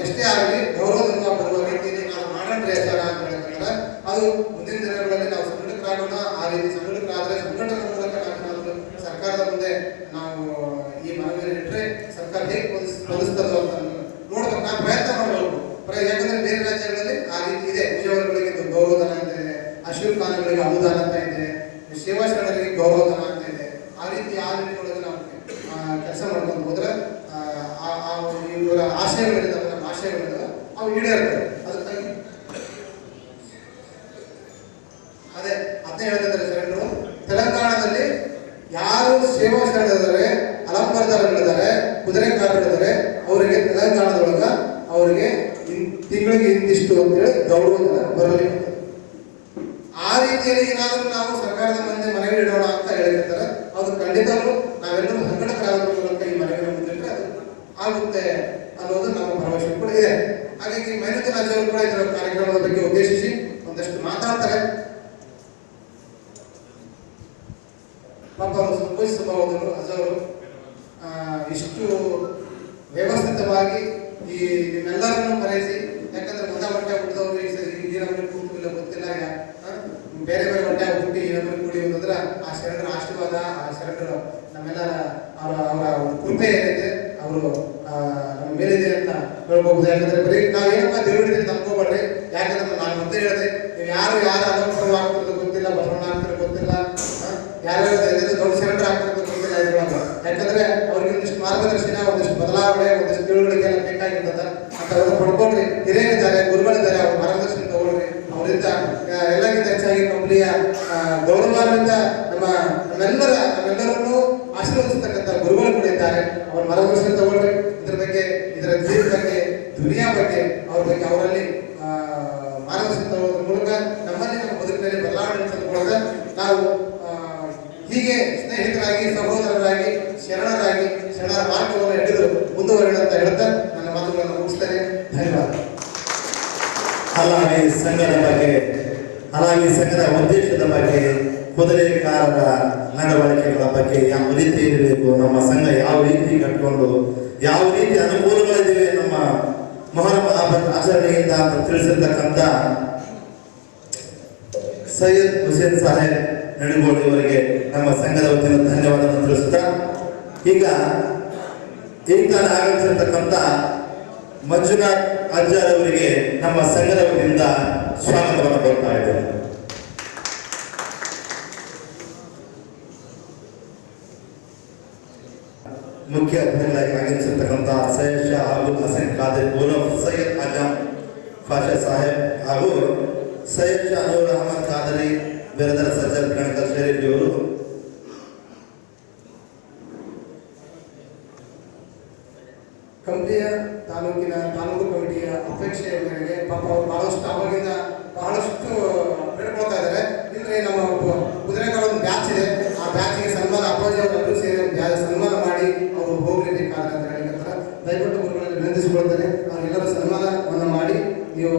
ಎಷ್ಟೇ ಆಗಲಿ ಗೌರವಧನ ಬರುವ ರೀತಿಯಲ್ಲಿ ನಾವು ಮಾಡೋಣ್ರಿ ಸರ್ ಅಂತ ಹೇಳ್ತಾರೆ. ಅದು ಮುಂದಿನ ದಿನಗಳಲ್ಲಿ ನಾವು ಸಂಘಟಕರಾಗೋಣ. ಆ ರೀತಿ ಸಂಘಟಕರಾದ್ರೆ ಸಂಘಟನೆ ಮೂಲಕ ನಾವು ಸರ್ಕಾರದ ಮುಂದೆ ನಾವು ಈ ಮನವಿಯನ್ನು ಇಟ್ಟರೆ ಸರ್ಕಾರ ಹೇಗೆ ಸ್ಪಂದಿಸ್ತದೋ ಅಂತ ನೋಡ್ಬೇಕು. ನಾವು ಪ್ರಯತ್ನ ಮಾಡಬೇಕು. ಯಾಕಂದ್ರೆ ಬೇರೆ ರಾಜ್ಯಗಳಲ್ಲಿ ಆ ರೀತಿ ಇದೆ. ವಿಜಯವಾಡಗಳಿಗೆ ಗೌರವಧನ ಅಂತ ಇದೆ, ಅಶೋಕ್ ಖಾನ್ಗಳಿಗೆ ಅನುದಾನ ಅಂತ ಇದೆ, ಸೇವಾ ಶರಣರಿಗೆ ಗೌರವಧನ ಅಂತ ಇದೆ. ಆ ರೀತಿ ಒಳಗೆ ನಾವು ಕೆಲಸ ಮಾಡ್ಕೊಂಡು ಹೋದ್ರೆ ಇವರ ಆಶಯಗಳಿದ್ದಾವೆ, ನಮ್ಮ ಆಶಯಗಳಿದ್ದಾವೆ, ಅವು ಈಡೇರ್ತವೆ. ಅದಕ್ಕಾಗಿ ಅದೇ ಅದನ್ನೇ ಹೇಳ್ತಿದ್ದಾರೆ ಶರಣರು. ತೆಲಂಗಾಣದಲ್ಲಿ ಯಾರು ಸೇವಾ ಶರಣರಿದ್ದಾರೆ, ಅಲಂಬರದಾರರಿದ್ದಾರೆ, ಕುದುರೆಕಾರರಿದ್ದಾರೆ, ಅವರಿಗೆ ತೆಲಂಗಾಣದೊಳಗ ಅವರಿಗೆ ತಿಂಗಳಿಗೆ ಇಂತಿಷ್ಟು ಅಂತೇಳಿ ಗೌರವಧನ ಬರಲಿ. ಆ ರೀತಿಯಲ್ಲಿ ಏನಾದರೂ ನಾವು ಸರ್ಕಾರದ ಮುಂದೆ ಮನವಿ ಇಡೋಣ ಅಂತ ಹೇಳಿರ್ತಾರೆ. ಅದು ಖಂಡಿತವೂ ನಾವೆಲ್ಲರೂ ಸಂಘಟಕರಾದ ಮೂಲಕ ಈ ಮನವಿಯನ್ನು ಮುಂದಿಟ್ಟರೆ ಅದು ಆಗುತ್ತೆ ಅನ್ನೋದು ನಮ್ಮ ಭರವಸೆ ಕೂಡ ಇದೆ. ಹಾಗಾಗಿ ಮೈನೂರು ರಾಜ್ ಅವರು ಕೂಡ ಇದರ ಕಾರ್ಯಕ್ರಮದ ಬಗ್ಗೆ ಉದ್ದೇಶಿಸಿ ಒಂದಷ್ಟು ಮಾತಾಡ್ತಾರೆ. ಪಾಪ ಅವರು ಸಂಕೋಚ ಸ್ವಭಾವದವರು ಅಜವರು ಇಷ್ಟು ವ್ಯವಸ್ಥಿತವಾಗಿ ಈ ನಿಮ್ಮೆಲ್ಲರನ್ನು ಕರೆಸಿ, ಯಾಕಂದ್ರೆ ಮೊದಲ ಹೊಟ್ಟೆ ಹುಟ್ಟಿದವರು ಈ ನಮಗೆ ಕೂತಿಲ್ಲ ಗೊತ್ತಿಲ್ಲ, ಬೇರೆ ಬೇರೆ ಹೊಟ್ಟೆ ಹುಟ್ಟಿ ಈ ನಮಗೆ ಕೂಡಿ ಅಂತಂದ್ರೆ ಆ ಶರಣರ ಆಶೀರ್ವಾದ, ಆ ಶರಣರು ನಮ್ಮೆಲ್ಲರ ಅವರ ಕೃಪೆ ಏನಿದೆ ಅವರು ನಮ್ಮ ಮೇಲಿದೆ ಅಂತ ಹೇಳ್ಬಹುದು. ಯಾಕಂದ್ರೆ ಬರೀ ನಾವೇನಪ್ಪ ದೇವರಿಗೆ ನಂಬ್ಕೋಬೇಡ್ರಿ. ಯಾಕಂದ್ರೆ ನಾನು ಮೊದಲೇ ಹೇಳಿದೆ, ನೀವು ಯಾರು ಅಲಂಕಾರ ಆಗ್ತಿರೋದು ಗೊತ್ತಿಲ್ಲ, ಬಸವಣ್ಣ ಆಗ್ತಿರೋದು ಗೊತ್ತಿಲ್ಲ, ಯಾರ್ಯಾರು ದೊಡ್ಡ ಶರಣರು ಆಗ್ತಿರೋದು ಗೊತ್ತಿಲ್ಲ ಇದ್ರೊಳಗೆ. ಯಾಕಂದ್ರೆ ಅವ್ರಿಗೆ ಒಂದಿಷ್ಟು ಮಾರ್ಗದರ್ಶನ, ಒಂದಿಷ್ಟು ಬದಲಾವಣೆ, ಒಂದಿಷ್ಟು ತಿಳುವಳಿಕೆ ಎಲ್ಲ ಬೇಕಾಗಿರ್ತದ ಅಂತ ಪಡ್ಕೊಳ್ರಿ. ಹಿರಿಯರಿದ್ದಾರೆ, ಗುರುಗಳಿದ್ದಾರೆ, ಅವ್ರ ಮಾರ್ಗದರ್ಶನ ತಗೊಳ್ರಿ. ಅವರಿಂದ ಎಲ್ಲಕ್ಕಿಂತ ಹೆಚ್ಚಾಗಿ ಕಂಪ್ನಿಯ ಗೌರವಾನ್ವಿತ ನಮ್ಮೆಲ್ಲರನ್ನು ಆಶೀರ್ವದಿಸ್ತಕ್ಕಂಥ ಗುರುಗಳು ಕೂಡ ಇದ್ದಾರೆ. ಅವ್ರ ಮಾರ್ಗದರ್ಶನ ತಗೊಳ್ರಿ. ಇದರ ಬಗ್ಗೆ, ಇದರ ಜೀವನ ಬಗ್ಗೆ, ದುನಿಯಾ ಬಗ್ಗೆ, ಅವ್ರ ಬಗ್ಗೆ ಅವರಲ್ಲಿ ಮಾರ್ಗದರ್ಶನ ತಗೊಳ್ಳೋದ್ರ ಮೂಲಕ ನಮ್ಮಲ್ಲಿ ನಮ್ಮ ಬದುಕಿನಲ್ಲಿ ಬದಲಾವಣೆ ತಂದುಕೊಳ್ಳೋದ ನಾವು ಹೀಗೆ ಸ್ನೇಹಿತರಾಗಿ, ಸಹೋದರರಾಗಿ, ಶರಣರ ಮಾರ್ಗವನ್ನು ಹಿಡಿದು ಮುಂದುವರಿಯೋಣ ಅಂತ ಹೇಳ್ತಾ ನನ್ನ ಮಾತುಗಳನ್ನು ಮುಗಿಸ್ತೇನೆ. ಧನ್ಯವಾದ. ಅಲಾವಿ ಸಂಘದ ಬಗ್ಗೆ, ಅಲಾವಿ ಸಂಘದ ಉದ್ದೇಶದ ಬಗ್ಗೆ, ಕುದುರೆಕಾರರ ನಡವಳಿಕೆಗಳ ಬಗ್ಗೆ ಯಾವ ರೀತಿ ಇರಬೇಕು, ನಮ್ಮ ಸಂಘ ಯಾವ ರೀತಿ ಕಟ್ಕೊಂಡು ಯಾವ ರೀತಿ ಅನುಕೂಲಗಳಿವೆ ನಮ್ಮ ಮೊಹರಂ ಆಚರಣೆಯಿಂದ ಅಂತ ತಿಳಿಸಿರ್ತಕ್ಕಂಥ ಸೈಯದ್ ಹುಸೇನ್ ಸಾಹೇಬ್ ನಡುಗೋಡಿ ಅವರಿಗೆ ನಮ್ಮ ಸಂಘದ ವತಿಯಿಂದ ಧನ್ಯವಾದವನ್ನು ತಿಳಿಸುತ್ತಾ, ಈಗ ತಾನು ಆಗಮಿಸಿರ್ತಕ್ಕಂಥ ಮಂಜುನಾಥ್ ಅಜ್ಜಾರ್ ಅವರಿಗೆ ನಮ್ಮ ಸಂಘದ ವತಿಯಿಂದ ಸ್ವಾಗತವನ್ನು ಕೊಡ್ತಾ ಇದ್ದೇವೆ. ಮುಖ್ಯ ಅತಿಥಿಗಳಾಗಿ ಆಗಮಿಸಿರ್ತಕ್ಕಂಥ ಸೈಯದ್ ಶಾ ಹಾಗೂ ಹಸನ್ ಖಾದಿರ್ ಉರ್ಫ್ ಸೈಯದ್ ಅಜಮ್ ಫಾಷಾ ಸಾಹೇಬ್ ಹಾಗೂ ಸೈಯದ್ ಶಾ ನೂರ್ ಅಹಮದ್ ಖಾದರಿ ಬಿರದರ್ ಸಜ್ಜದ್ ಕಣಕಲ್ ಶರೀಫ್ ಇವರು ಕಂಪ್ನಿಯ ತಾಲೂಕು ಕಮಿಟಿಯ ಅಪೇಕ್ಷೆಯ ಮೇರೆಗೆ ಪಾಪ ಅವರು ಬಹಳಷ್ಟು ಬೇಡ್ಕೊಳ್ತಾ ಇದ್ದಾರೆ. ಇಲ್ಲಿ ನಮ್ಮ ಕುದುರೆಗಳ ಒಂದು ಬ್ಯಾಚ್ ಇದೆ, ಆ ಬ್ಯಾಚ್ಗೆ ಸನ್ಮಾನ ಅಪ್ಪಾಜಿ ಅವರೆಲ್ಲರೂ ಸೇರಿ ಸನ್ಮಾನ ಮಾಡಿ ಅವರು ಹೋಗ್ಲೇಬೇಕಾದ್ರೆ ಅಂತ ಹೇಳಿರ್ತಾರೆ. ದಯವಿಟ್ಟು ಗುರುಗಳಲ್ಲಿ ವಿನಂತಿಸಿಕೊಳ್ತೇನೆ, ಅವರೆಲ್ಲರೂ ಸನ್ಮಾನವನ್ನು ಮಾಡಿ ನೀವು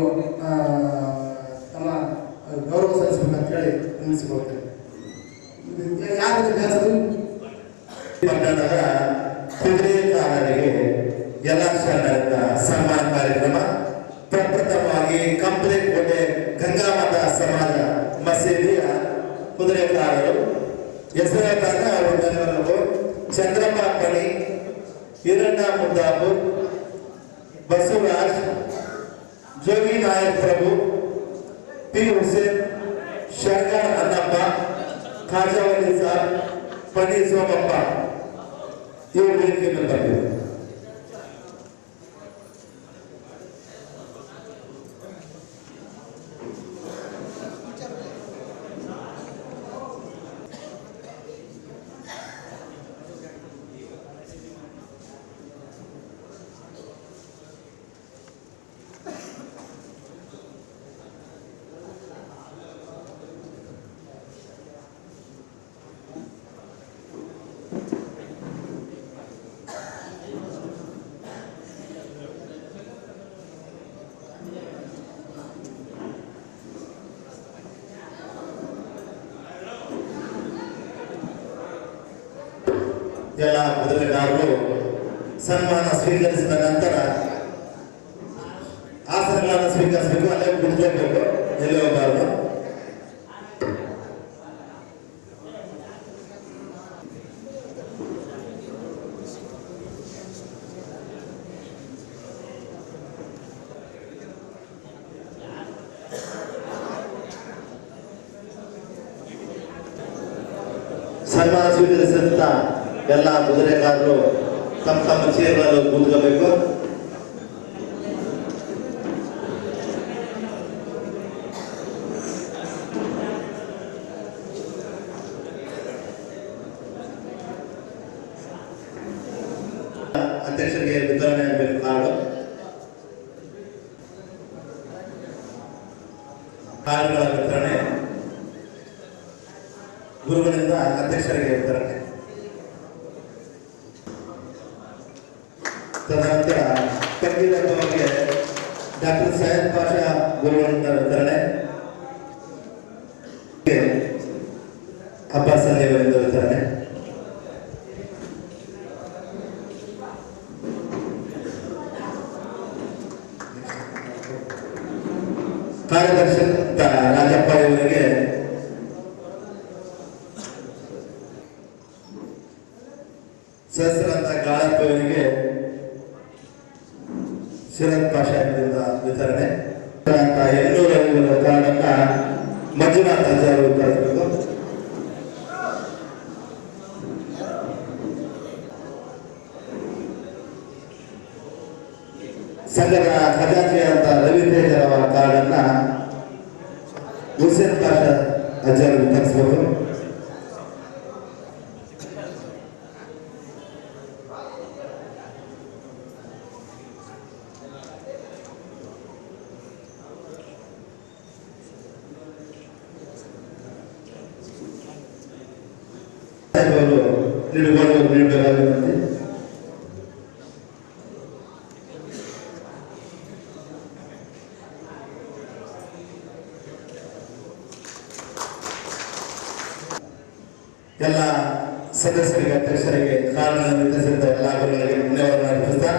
ತಮ್ಮ ಗೌರವ ಸಲ್ಲಿಸಬೇಕಂತ ಹೇಳಿ ವಿನಂತಿಸಿಕೊಳ್ತೇನೆ. ಯಾರು ಬ್ಯಾಚ್ ಅದು? ಪಟ್ಟಣದ ಕುದುರೆಕಾರರಿಗೆ ಎಲ್ಲ ಶರಣರ ಸನ್ಮಾನ ಕಾರ್ಯಕ್ರಮ ಪ್ರಪ್ರಥಮವಾಗಿ ಕಂಪ್ಲಿ ಕೋಟೆ ಗಂಗಾಮಾತಾ ಸಮಾಜ ಮಸೀದಿಯ ಕುದುರೆಕಾರರು ಹೆಸರಾದ ಅವರು ಚಂದ್ರಪ್ಪ ಪಣಿ, ಹಿರಣ್ಣ ಮುದ್ದಾಪು, ಬಸವರಾಜ್, ಜೋಗಿ ನಾಯಕ್ ಪ್ರಭು, ಪಿ ಹುಸೇನ್, ಶಂಕರ್ ಅನ್ನಪ್ಪ, ಖಾಜಾವಲಿ ಸಾಬ್, ಪಣಿ ಸೋಮಪ್ಪ ಇವರು ವೇದಿಕೆಯನ್ನು ಬಂದಿದ್ದಾರೆ. ಎಲ್ಲ ಕುದುರೆಗಾರರು ಸನ್ಮಾನ ಸ್ವೀಕರಿಸಿದ ನಂತರ ಆಸನಗಳನ್ನು ಸ್ವೀಕರಿಸಬೇಕು, ಅಲ್ಲೇ ಕುಳಿತುಕೋಬೇಕು, ಎಲ್ಲಿ ಹೋಗಬಾರದು. ಸನ್ಮಾನ ಸ್ವೀಕರಿಸಿದಂತ ಎಲ್ಲ ಕುದುರೆಗಾರರು ತಮ್ಮ ತಮ್ಮ ಚೇರ್ಗಳನ್ನು ಕೂತ್ಕೋಬೇಕು. ಅಧ್ಯಕ್ಷರಿಗೆ ವಿತರಣೆ ಆಗಬೇಕು ಕಾರ್ಡ್ಗಳ ವಿತರಣೆ, ಗುರುಗಳಿಂದ ಅಧ್ಯಕ್ಷರಿಗೆ ವಿತರಣೆ. ತದನಂತರ ಕಂಗೀರಪ್ಪಗೆ ಡಾಕ್ಟರ್ ಸೈಯದ್ ಪಾಷಾ ಗುರುಗಳಿಂದ ವಿತರಣೆ, ಅಬ್ಬಾಸ್ ಅಲಿ ಅವರಿಂದ ವಿತರಣೆ. ಕಾರ್ಯದರ್ಶಿ ರಾಜಪ್ಪ ಇವರಿಗೆ ಸಹಸ್ರಂತ ಗಾಳಪ್ಪ ಇವರಿಗೆ ಶರತ್ ಪಾಷಾ ಅವರಿಂದ ವಿತರಣೆ. 850 ಕಾರ್ಡನ್ನ ಮಂಜುನಾಥ್ ಅಜ್ಜಾರು ವಿತರಿಸಬೇಕು. ಸಂಘದ ಖಜಾಂಚಿ ಅಂತ ರವಿತೇಜ್ ಅವರ ಕಾರ್ಡನ್ನ ಹುಸೇನ್ ಪಾಷಾ ಅಜ್ಜಾರು ವಿತರಿಸಬೇಕು. ನೀಡಬೇಕಾಗಿರುವಂತೆ ಎಲ್ಲ ಸದಸ್ಯರಿಗೆ, ಅಧ್ಯಕ್ಷರಿಗೆ, ಕಾರಣ ವಿತರಿಸಿದ ಎಲ್ಲ ಗುರುಗಳಿಗೆ ಧನ್ಯವಾದ ಅರ್ಪಿಸ್ತಾ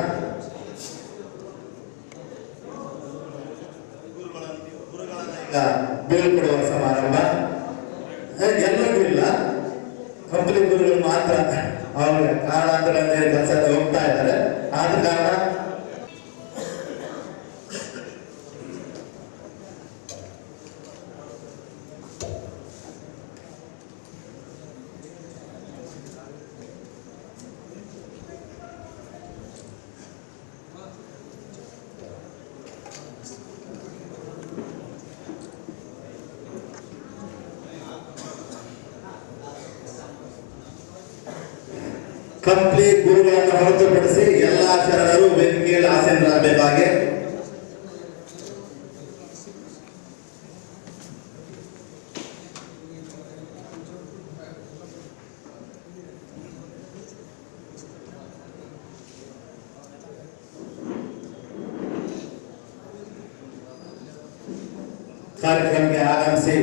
ಈಗ ಬೀಳ್ಕೊಡುವ ಸಮಾರಂಭ ಎಲ್ಲರಿಗೂ ಇಲ್ಲ, ಕಂಪನಿ ಗುರುಗಳು ಮಾತ್ರ ಅವ್ರ ಕಾರಣಾಂತರ ಕೆಲಸ ಹೋಗ್ತಾ ಇದ್ದಾರೆ. ಆದ ಕಾರಣ ಕಂಪ್ಲಿ ಗುರುಗಳನ್ನು ಹೊರತುಪಡಿಸಿ ಎಲ್ಲಾ ಶರಣರು ವೇದಿಕೆಯಲ್ಲಿ ಆಸೀನರಾಗಬೇಕಾಗಿ ಕಾರ್ಯಕ್ರಮಕ್ಕೆ ಆಗಮಿಸಿ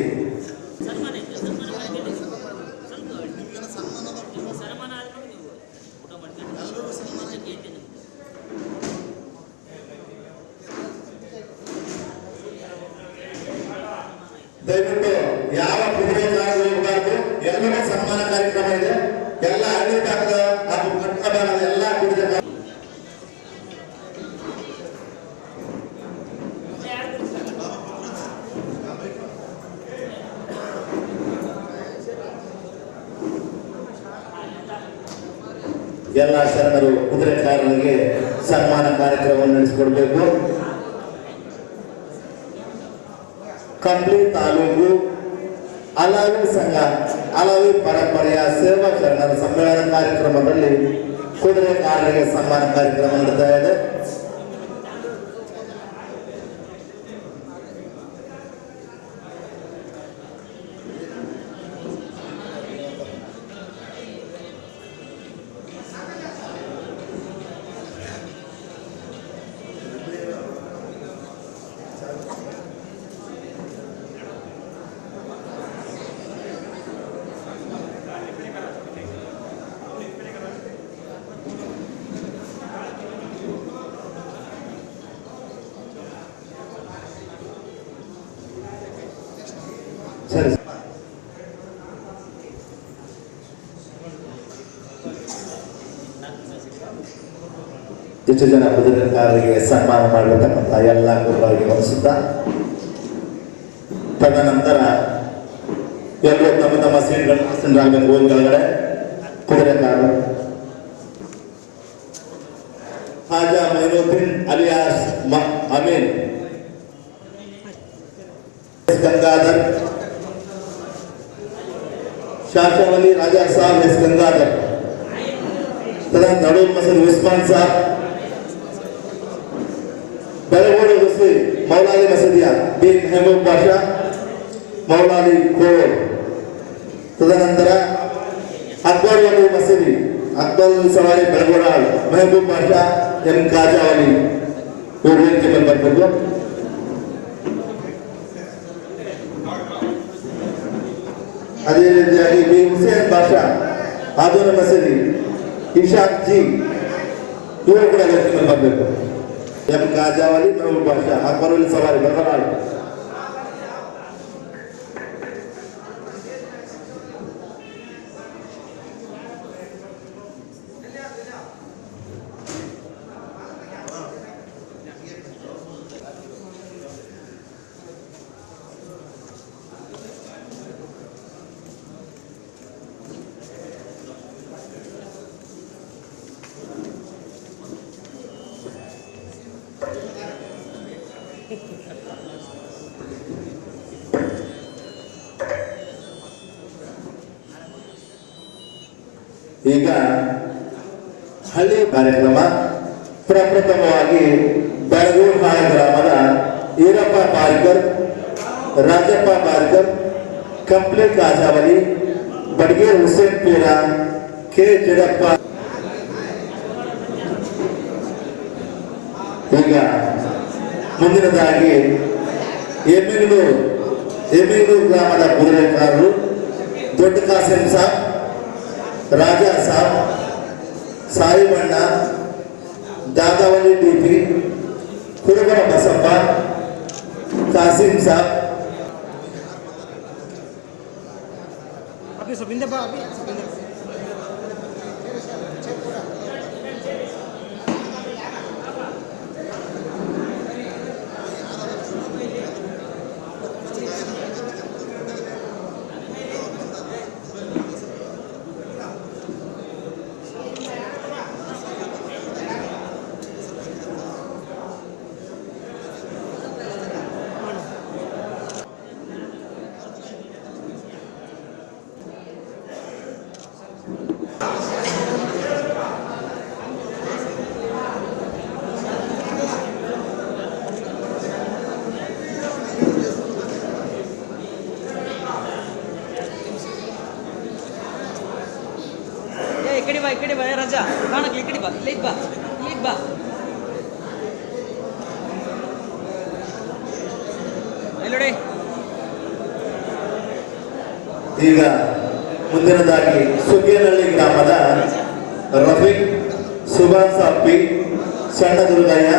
ದಯವಿಟ್ಟು ಯಾವ ಕುದುರೆ ಹೋಗಬಾರ್ದು, ಎಲ್ಲರೂ ಸನ್ಮಾನ ಕಾರ್ಯಕ್ರಮ ಕಾರ್ಯಕ್ರಮ ಇದೆ. ಎಲ್ಲ ಹಳ್ಳಿ ಭಾಗದ ಹಾಗೂ ಪಟ್ಟಣ ಭಾಗದ ಎಲ್ಲ ಕುಡಿದ ಎಲ್ಲ ಶರಣರು ಕುದುರೆಕಾರರಿಗೆ ಸನ್ಮಾನ ಕಾರ್ಯಕ್ರಮವನ್ನು ನಡೆಸಿಕೊಡ್ಬೇಕು. ಕಂಪ್ಲಿ ತಾಲೂಕು ಅಲಾವಿ ಸಂಘ ಅಲಾವಿ ಪರಂಪರೆಯ ಸೇವಾ ಶರಣರ ಸಮ್ಮೇಳನ ಕಾರ್ಯಕ್ರಮದಲ್ಲಿ ಕುದುರೆಕಾರರಿಗೆ ಸನ್ಮಾನ ಕಾರ್ಯಕ್ರಮ ನಡೀತಾ ಇದೆ. ಸರಿ, ಇಷ್ಟು ಜನ ಕುದುರೆಕಾರರಿಗೆ ಸನ್ಮಾನ ಮಾಡತಕ್ಕಂಥ ಎಲ್ಲ ಗುರುಗಳಿಗೆ ವಂದಿಸುತ್ತಾ, ತದನಂತರ ಎಲ್ಲರೂ ತಮ್ಮ ತಮ್ಮ ಸೀಟ್ಗಳಾಗಬೇಕು. ಕೆಳಗಡೆ ಕುದುರೆಕಾರರು ಹಾಜಾ ಮೈನುದ್ದೀನ್ ಅಲಿಯಾಸ್ ಅಮೀನ್ गंगाधर, शाशावली राजा साहब एस गंगाधर, तथा नड़ूल मसद उस्मान साहब, बेलगोड़ गुस्से मौलाली मसदिया बिन महबूब बादशाह मौलाली कोर, तदनंतर अकबर वाली मसदी अकबर सवारी बेलगोड़ महबूब बादशाह एम काजावली ವೇದಿಕೆ ಮೇಲೆ ಬರಬೇಕು. ಅದೇ ರೀತಿಯಾಗಿ ಬಿ ಹುಸೇನ್ ಬಾಷಾ ಆದೂನ ಮಸೀದಿ ಇಶಾಕ್ ಜಿ ಇವರು ಕೂಡ ವೇದಿಕೆ ಮೇಲೆ ಬರಬೇಕು. ಎಂ ಕಾಜಾವಲಿ ಮೆಹಬೂಬ್ ಬಾಷಾ ಅಕ್ಬರುಲ್ ಸವಾರಿ ಬರಬಾರದು. ಈಗ ಹಳ್ಳಿ ಕಾರ್ಯಕ್ರಮ ಪ್ರಪ್ರಥಮವಾಗಿ ಬೆಳಗೂರ್ಹಾಳ ಗ್ರಾಮದ ಈರಪ್ಪ ಪಾರ್ಕರ್, ರಾಜಪ್ಪ ಪಾರ್ಕರ್, ಕಂಪ್ಲಿ ಕಾಜಾವಲಿ, ಬಡಗೇರ್ ಹುಸೇನ್ ಪೀರ, ಕೆ ಜಡಪ್ಪ. ಈಗ ಮುಂದಿನದಾಗಿ ಎಮ್ಮಿಗನೂರು ಗ್ರಾಮದ ಕುದುರೆಕಾರರು ದೊಡ್ಡ ಕಾಸಿಂ ಸಾಬ್, राजा साहब, साई बण्णा, दादावली डीपी, कुरुबर बसप्पा, कासिम साहब, अभी सुबिंदे बा अभी इकडे बा राजा काणक इकडे बा लेक बा ಎಲ್ಲೋಡೆ. ಈಗ ಮುಂದಿನದಾಗಿ ಸುಗೇನಹಳ್ಳಿ ಗ್ರಾಮದ ರಫೀಕ್, ಸುಭಾನ್ ಸಾಪಿ, ಸಣ್ಣ Durgayya,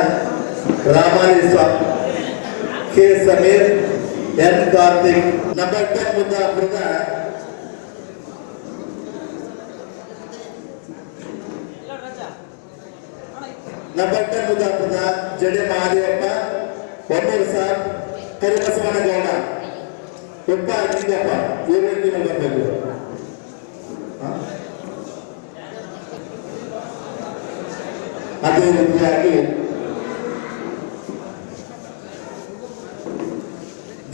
Ramali Swami, K Sameer, N Karthik, number 10 ಮುದ್ದಾಪುರದ ನಬಟ್ಟ ಮುದಾಪದ ಜಡೆ ಮಹಾದೇವಪ್ಪ ಒಮ್ಮೂರು ಸಾಬ್ ಕರಿಬಸವನಗೌಡ ಒಬ್ಬ ಲಿಂಗಪ್ಪ ಇವ್ರಿಗೆ ಬರಬೇಕು. ಅದೇ ರೀತಿಯಾಗಿ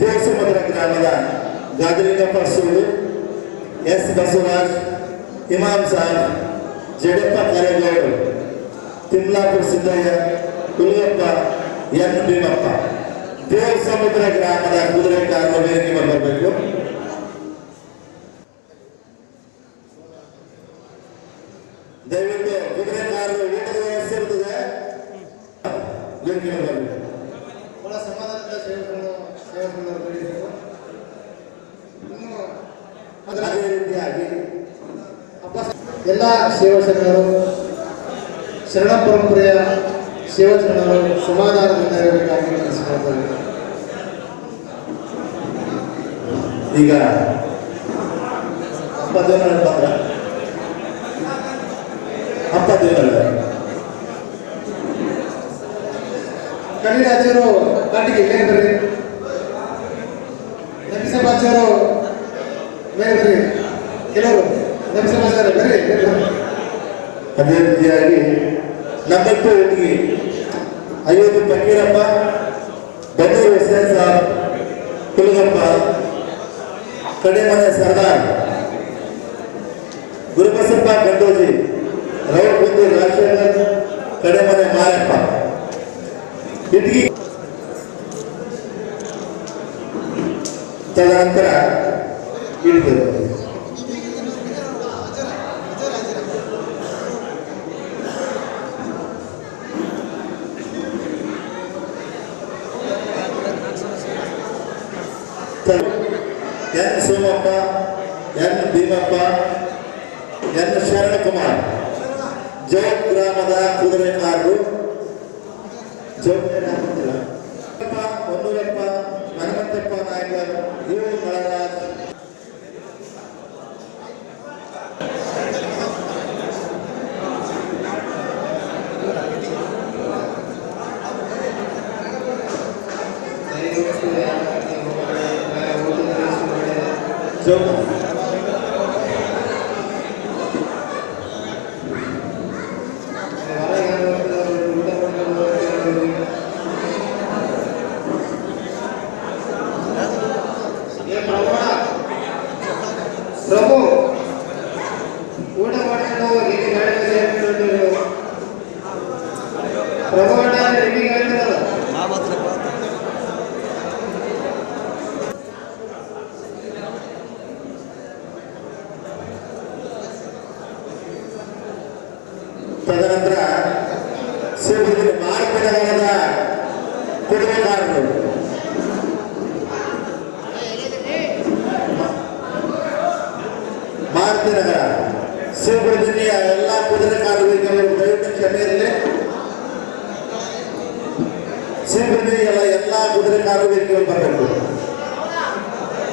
ದೇವಸಮುದ್ರ ಗ್ರಾಮದ ಗಾದಲಿಂಗಪ್ಪ ಸೂಳು, ಎಸ್ ಬಸವರಾಜ್, ಇಮಾಮ್ ಸಾಬ್, ಜಡಪ್ಪ ಕರೇಗೌಡರು, ತಿಮ್ಲಾಪುರ ಸಿದ್ದಯ್ಯ, ಹುಲಿಯಪ್ಪ, ಎನ್ ಭೀಮಪ್ಪ. ದೇವಸಮುದ್ರ ಗ್ರಾಮದ ಕುದುರೆಕಾರರು ವೇದಿಕೆ ಬರಬೇಕು. ದಯವಿಟ್ಟು ಕುದುರೆಕಾರರು ಊಟದ ವ್ಯವಸ್ಥೆ ಇರ್ತದೆ, ವೇದಿಕೆ ಬರಬೇಕು. ಬಹಳ ಸಮಾಧಾನದ ಸೇವಕರು ಬೆಳೀಬೇಕು. ಅದೇ ರೀತಿಯಾಗಿ ಎಲ್ಲ ಸೇವಕರು ಶರಣ ಪರಂಪರೆಯ ಸೇವಕರು ಸಮಾಧಾನದಿಂದ ಇರಬೇಕಾಗಿ ತಿಳಿಸಿಕೊಳ್ತಾರೆ. ಈಗ ಹಬ್ಬದೇವರ ಬಂದ್ರ ಹಬ್ಬದೇವರ ಕಲಿರಾಜರು ನಾಟಿಗೆ ಮೇಲೆ ಬರ್ರಿ, ನಬಿಸಭಾಚಾರು ಮೇಲೆ ಬರ್ರಿ, ಕೆಲವರು ನಬಿಸಭಾಚಾರ ಬರ್ರಿ. ಅದೇ ರೀತಿಯಾಗಿ ನಮ್ಮಟ್ಟು ಒಟ್ಟಿಗೆ ಅಯೋಧ್ಯೆ ಫಕೀರಪ್ಪ, ಬನ್ನೂರು ಹುಸೇನ್ ಸಾಬ್, ಕುಲಗಪ್ಪ, ಕಡೆಮನೆ ಸರ್ದಾರ್, ಗುರುಬಸಪ್ಪ ಗಂಡೋಜಿ, ರೌಡ್ಬುದ್ದಿ ರಾಜಶೇಖರ್, ಕಡೆಮನೆ ಮಾರಪ್ಪ ಇಟ್ಗಿ. ತದನಂತರ ಇಳಿದರು. N Somappa, N Bhimappa, N Sharanakumar, Jog ಗ್ರಾಮದ ಕುದುರೆಕಾರರು, ಹೊನ್ನೂರಪ್ಪ, ಹನುಮಂತಪ್ಪ ನಾಯಕರ್, ಯು ನಳರಾಜ್. ಪ್ರಭು ಊಟ ಮಾಡಿಕೊಂಡು ಇಲ್ಲಿ ಗಾಡಿ ಪ್ರಭು ರೆಡಿ ಹೇಳ್ತಿರಲ್ಲ. ತದನಂತರ ಶಿವಗಿರಿ ಮಾರ್ಪಡದ ಕುದುರೆಕಾರರು, ಮಾರುತಿನಗರ ಶಿವಗುರುಜಿನಿಯ ಎಲ್ಲ ಕುದುರೆಕಾರರಿಗೆ ದಯವಿಟ್ಟು ಕ್ಷಮೆ ಇರಲಿ. ಶಿವಗುರುಜಿನಿಯ ಎಲ್ಲ ಕುದುರೆಕಾರರಿಗೆ ಬರಬೇಕು.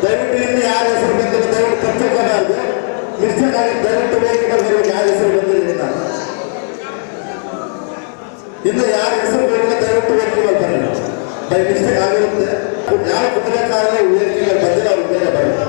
ದಯವಿಟ್ಟು ಇನ್ನು ಯಾರ ಹೆಸರು ಬಂದಿಲ್ಲ ದಯವಿಟ್ಟು ತಪ್ಪಿಕೊಳ್ಳಬಾರ್ದು. ಮಿಸ್ಟೇಕ್ ಆಗಿ ದಯವಿಟ್ಟು ವೇದಿಕೆ ಬರಬೇಕು. ಯಾರ ಹೆಸರು ಬಂದಿಲ್ಲ ಇನ್ನು ಯಾರ ಹೆಸರು ಬೇಕು ದಯವಿಟ್ಟು ವೇದಿಕೆ ಬರ್ತಾರೆ. ಬೈ ಮಿಸ್ಟೇಕ್ ಆಗಿರುತ್ತೆ. ಯಾವ ಕುದುರೆಕಾರರು ವೇದಿಕೆ ಬಂದಿಲ್ಲ ಅವ್ರ ಮೇಲೆ ಬರಬೇಕು.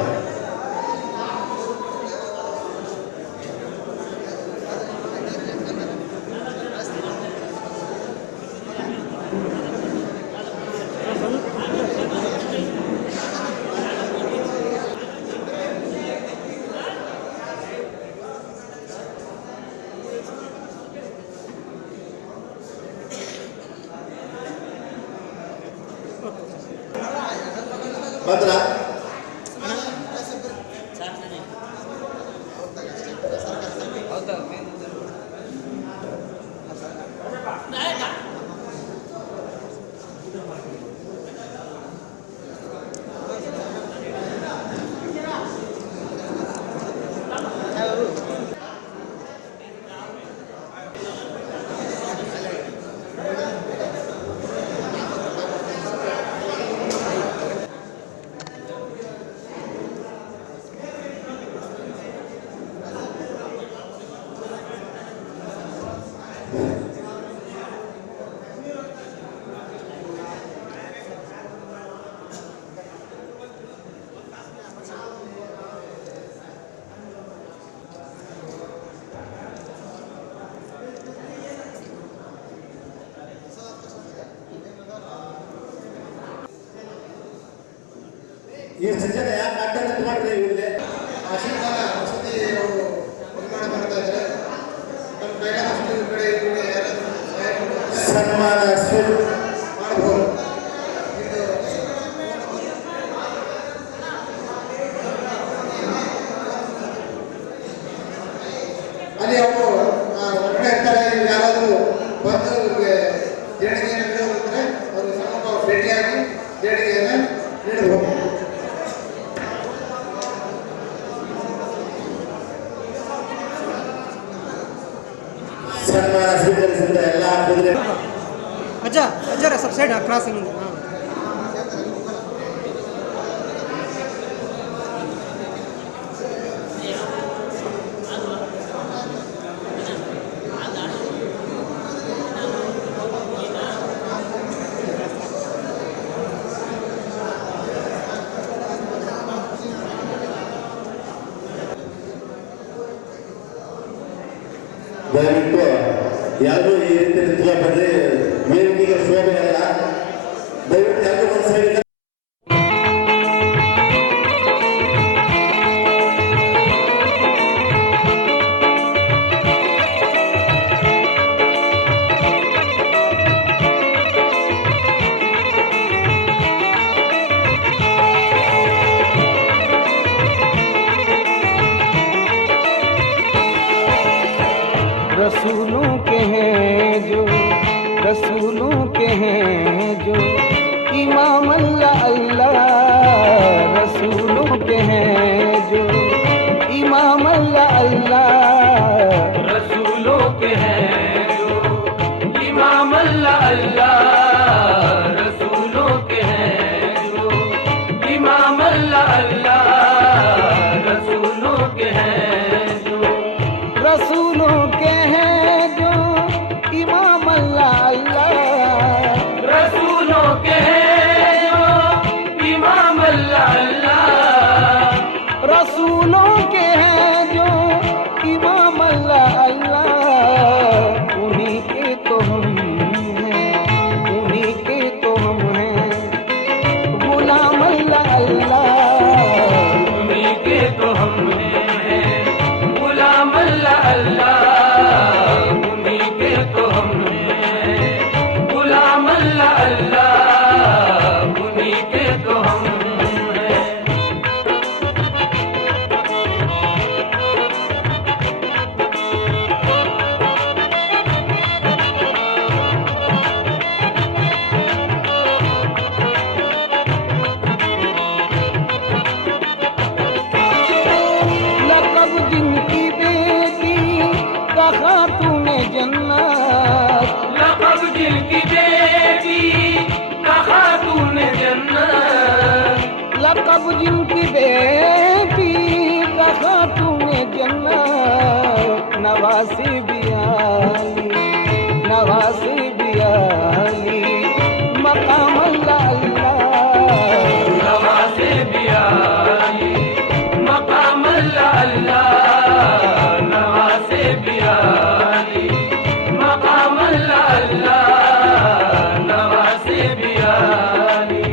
ಭದ್ರ ಇಷ್ಟು ಜನ ಯಾಕೆ ಅಡ್ಡ ನಿಂತ್ಕೊಂಡ್ರಿ ಇವ್ರಿಗೆ? ಆಶೀರ್ವಾದ ವಸತಿ ಅವರು ನಿರ್ಮಾಣ ಮಾಡ್ತಾ ಇದ್ದಾರೆ. ನಮ್ಮ ಕೈಲಾದಷ್ಟು ಈ ಕಡೆ ಯಾರಾದರೂ ಸಹಾಯ ಮಾಡಿದ್ರೆ ಸನ್ಮಾನ ಮಾಡಬಹುದು. ಇದು ಅಲ್ಲಿ ಅವರು ಹೊರಗಡೆ ಇರ್ತಾರೆ. ಯಾರಾದರೂ ಬಂದು ದೇಣಿಗೆಯನ್ನು ನೀಡೋದಿದ್ರೆ ಅವರು ಸಮ್ಮುಖ ಭೇಟಿಯಾಗಿ ದೇಣಿಗೆಯನ್ನು ನೀಡಬಹುದು. ಸನ್ಮಾನ ಸ್ವೀಕರಿಸಿದ ಎಲ್ಲ ಕುದುರೆ ಅಜ್ಜ ಅಜ್ಜರ ಸ್ವಲ್ಪ ಸೈಡ್ ಕ್ರಾಸಿಂಗ್ ದಯವಿಟ್ಟು ಯಾರು ಈ ರೀತಿ ನಿಂತ್ಕೊಂಡ್ಬರ್ರಿ. ವೇದಿಕೆಗೆ ಶೋಭೆ ಅಲ್ಲ. ದಯವಿಟ್ಟು ಯಾರು ಒಂದು ಸೈಡ್ रसूलों के हैं जो रसूलों के हैं जो इमाम अल्लाह अल्लाह रसूलों के हैं जो इमाम अल्लाह अल्लाह रसूलों के हैं जो इमाम अल्लाह अल्लाह रसूलों के हैं जो इमाम अल्लाह अल्लाह रसूलों के हैं जो रसूलों के हैं जो इमाम अल्लाह अल्लाह रसूलों के हैं जो इमाम अल्लाह अल्लाह रसूलों के हैं जो इमाम अल्लाह अल्लाह उन्हीं के तो हम हैं उन्हीं के तो हम हैं गुलाम अल्लाह अल्लाह उन्हीं के तो हम हैं गुलाम अल्लाह अल्लाह उन्हीं के तो हम हैं गुलाम अल्लाह अल्लाह उन्हीं के तो हम हैं लक़ब जिनकी बेटी कहा तूने जन्नत लक़ब जिनकी बेटी कहा तूने जन्नत लक़ब जिनकी बेटी कहा तूने जन्नत नवासी बियाली मकाम अल्लाह अल्लाह नवासे बियाली मकाम अल्लाह अल्लाह नवासे बियाली मकाम अल्लाह अल्लाह नवासे बियाली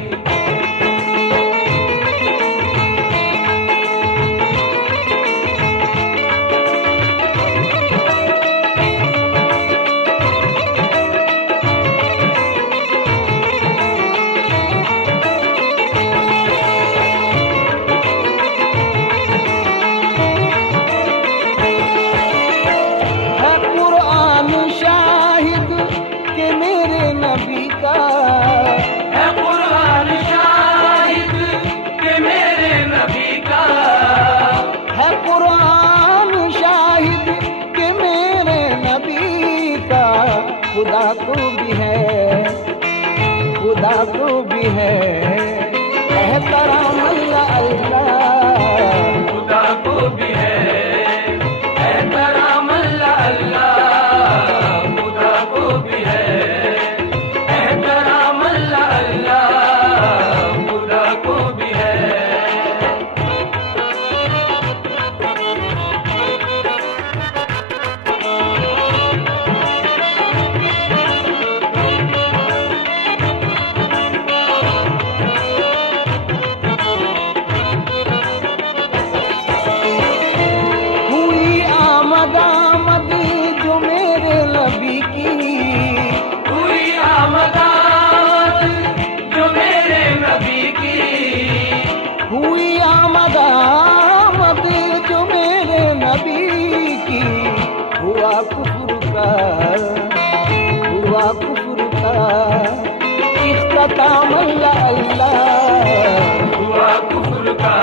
है कुरान शाहिद के मेरे नबी का है कुरान शाहिद के मेरे नबी का है कुरान शाहिद के मेरे नबी का खुदा को भी है एहतराम अल्लाह अल्लाह खुदा को भी है एहतराम अल्लाह अल्लाह खुदा को भी है एहतराम अल्लाह अल्लाह खुदा को भी है आमद जो मेरे नबी की, हुई आमद जो मेरे नबी की, हुई आमद जो मेरे नबी की। हुआ कुफ्र का इख्तिताम अल्लाह हुआ कुफ्र का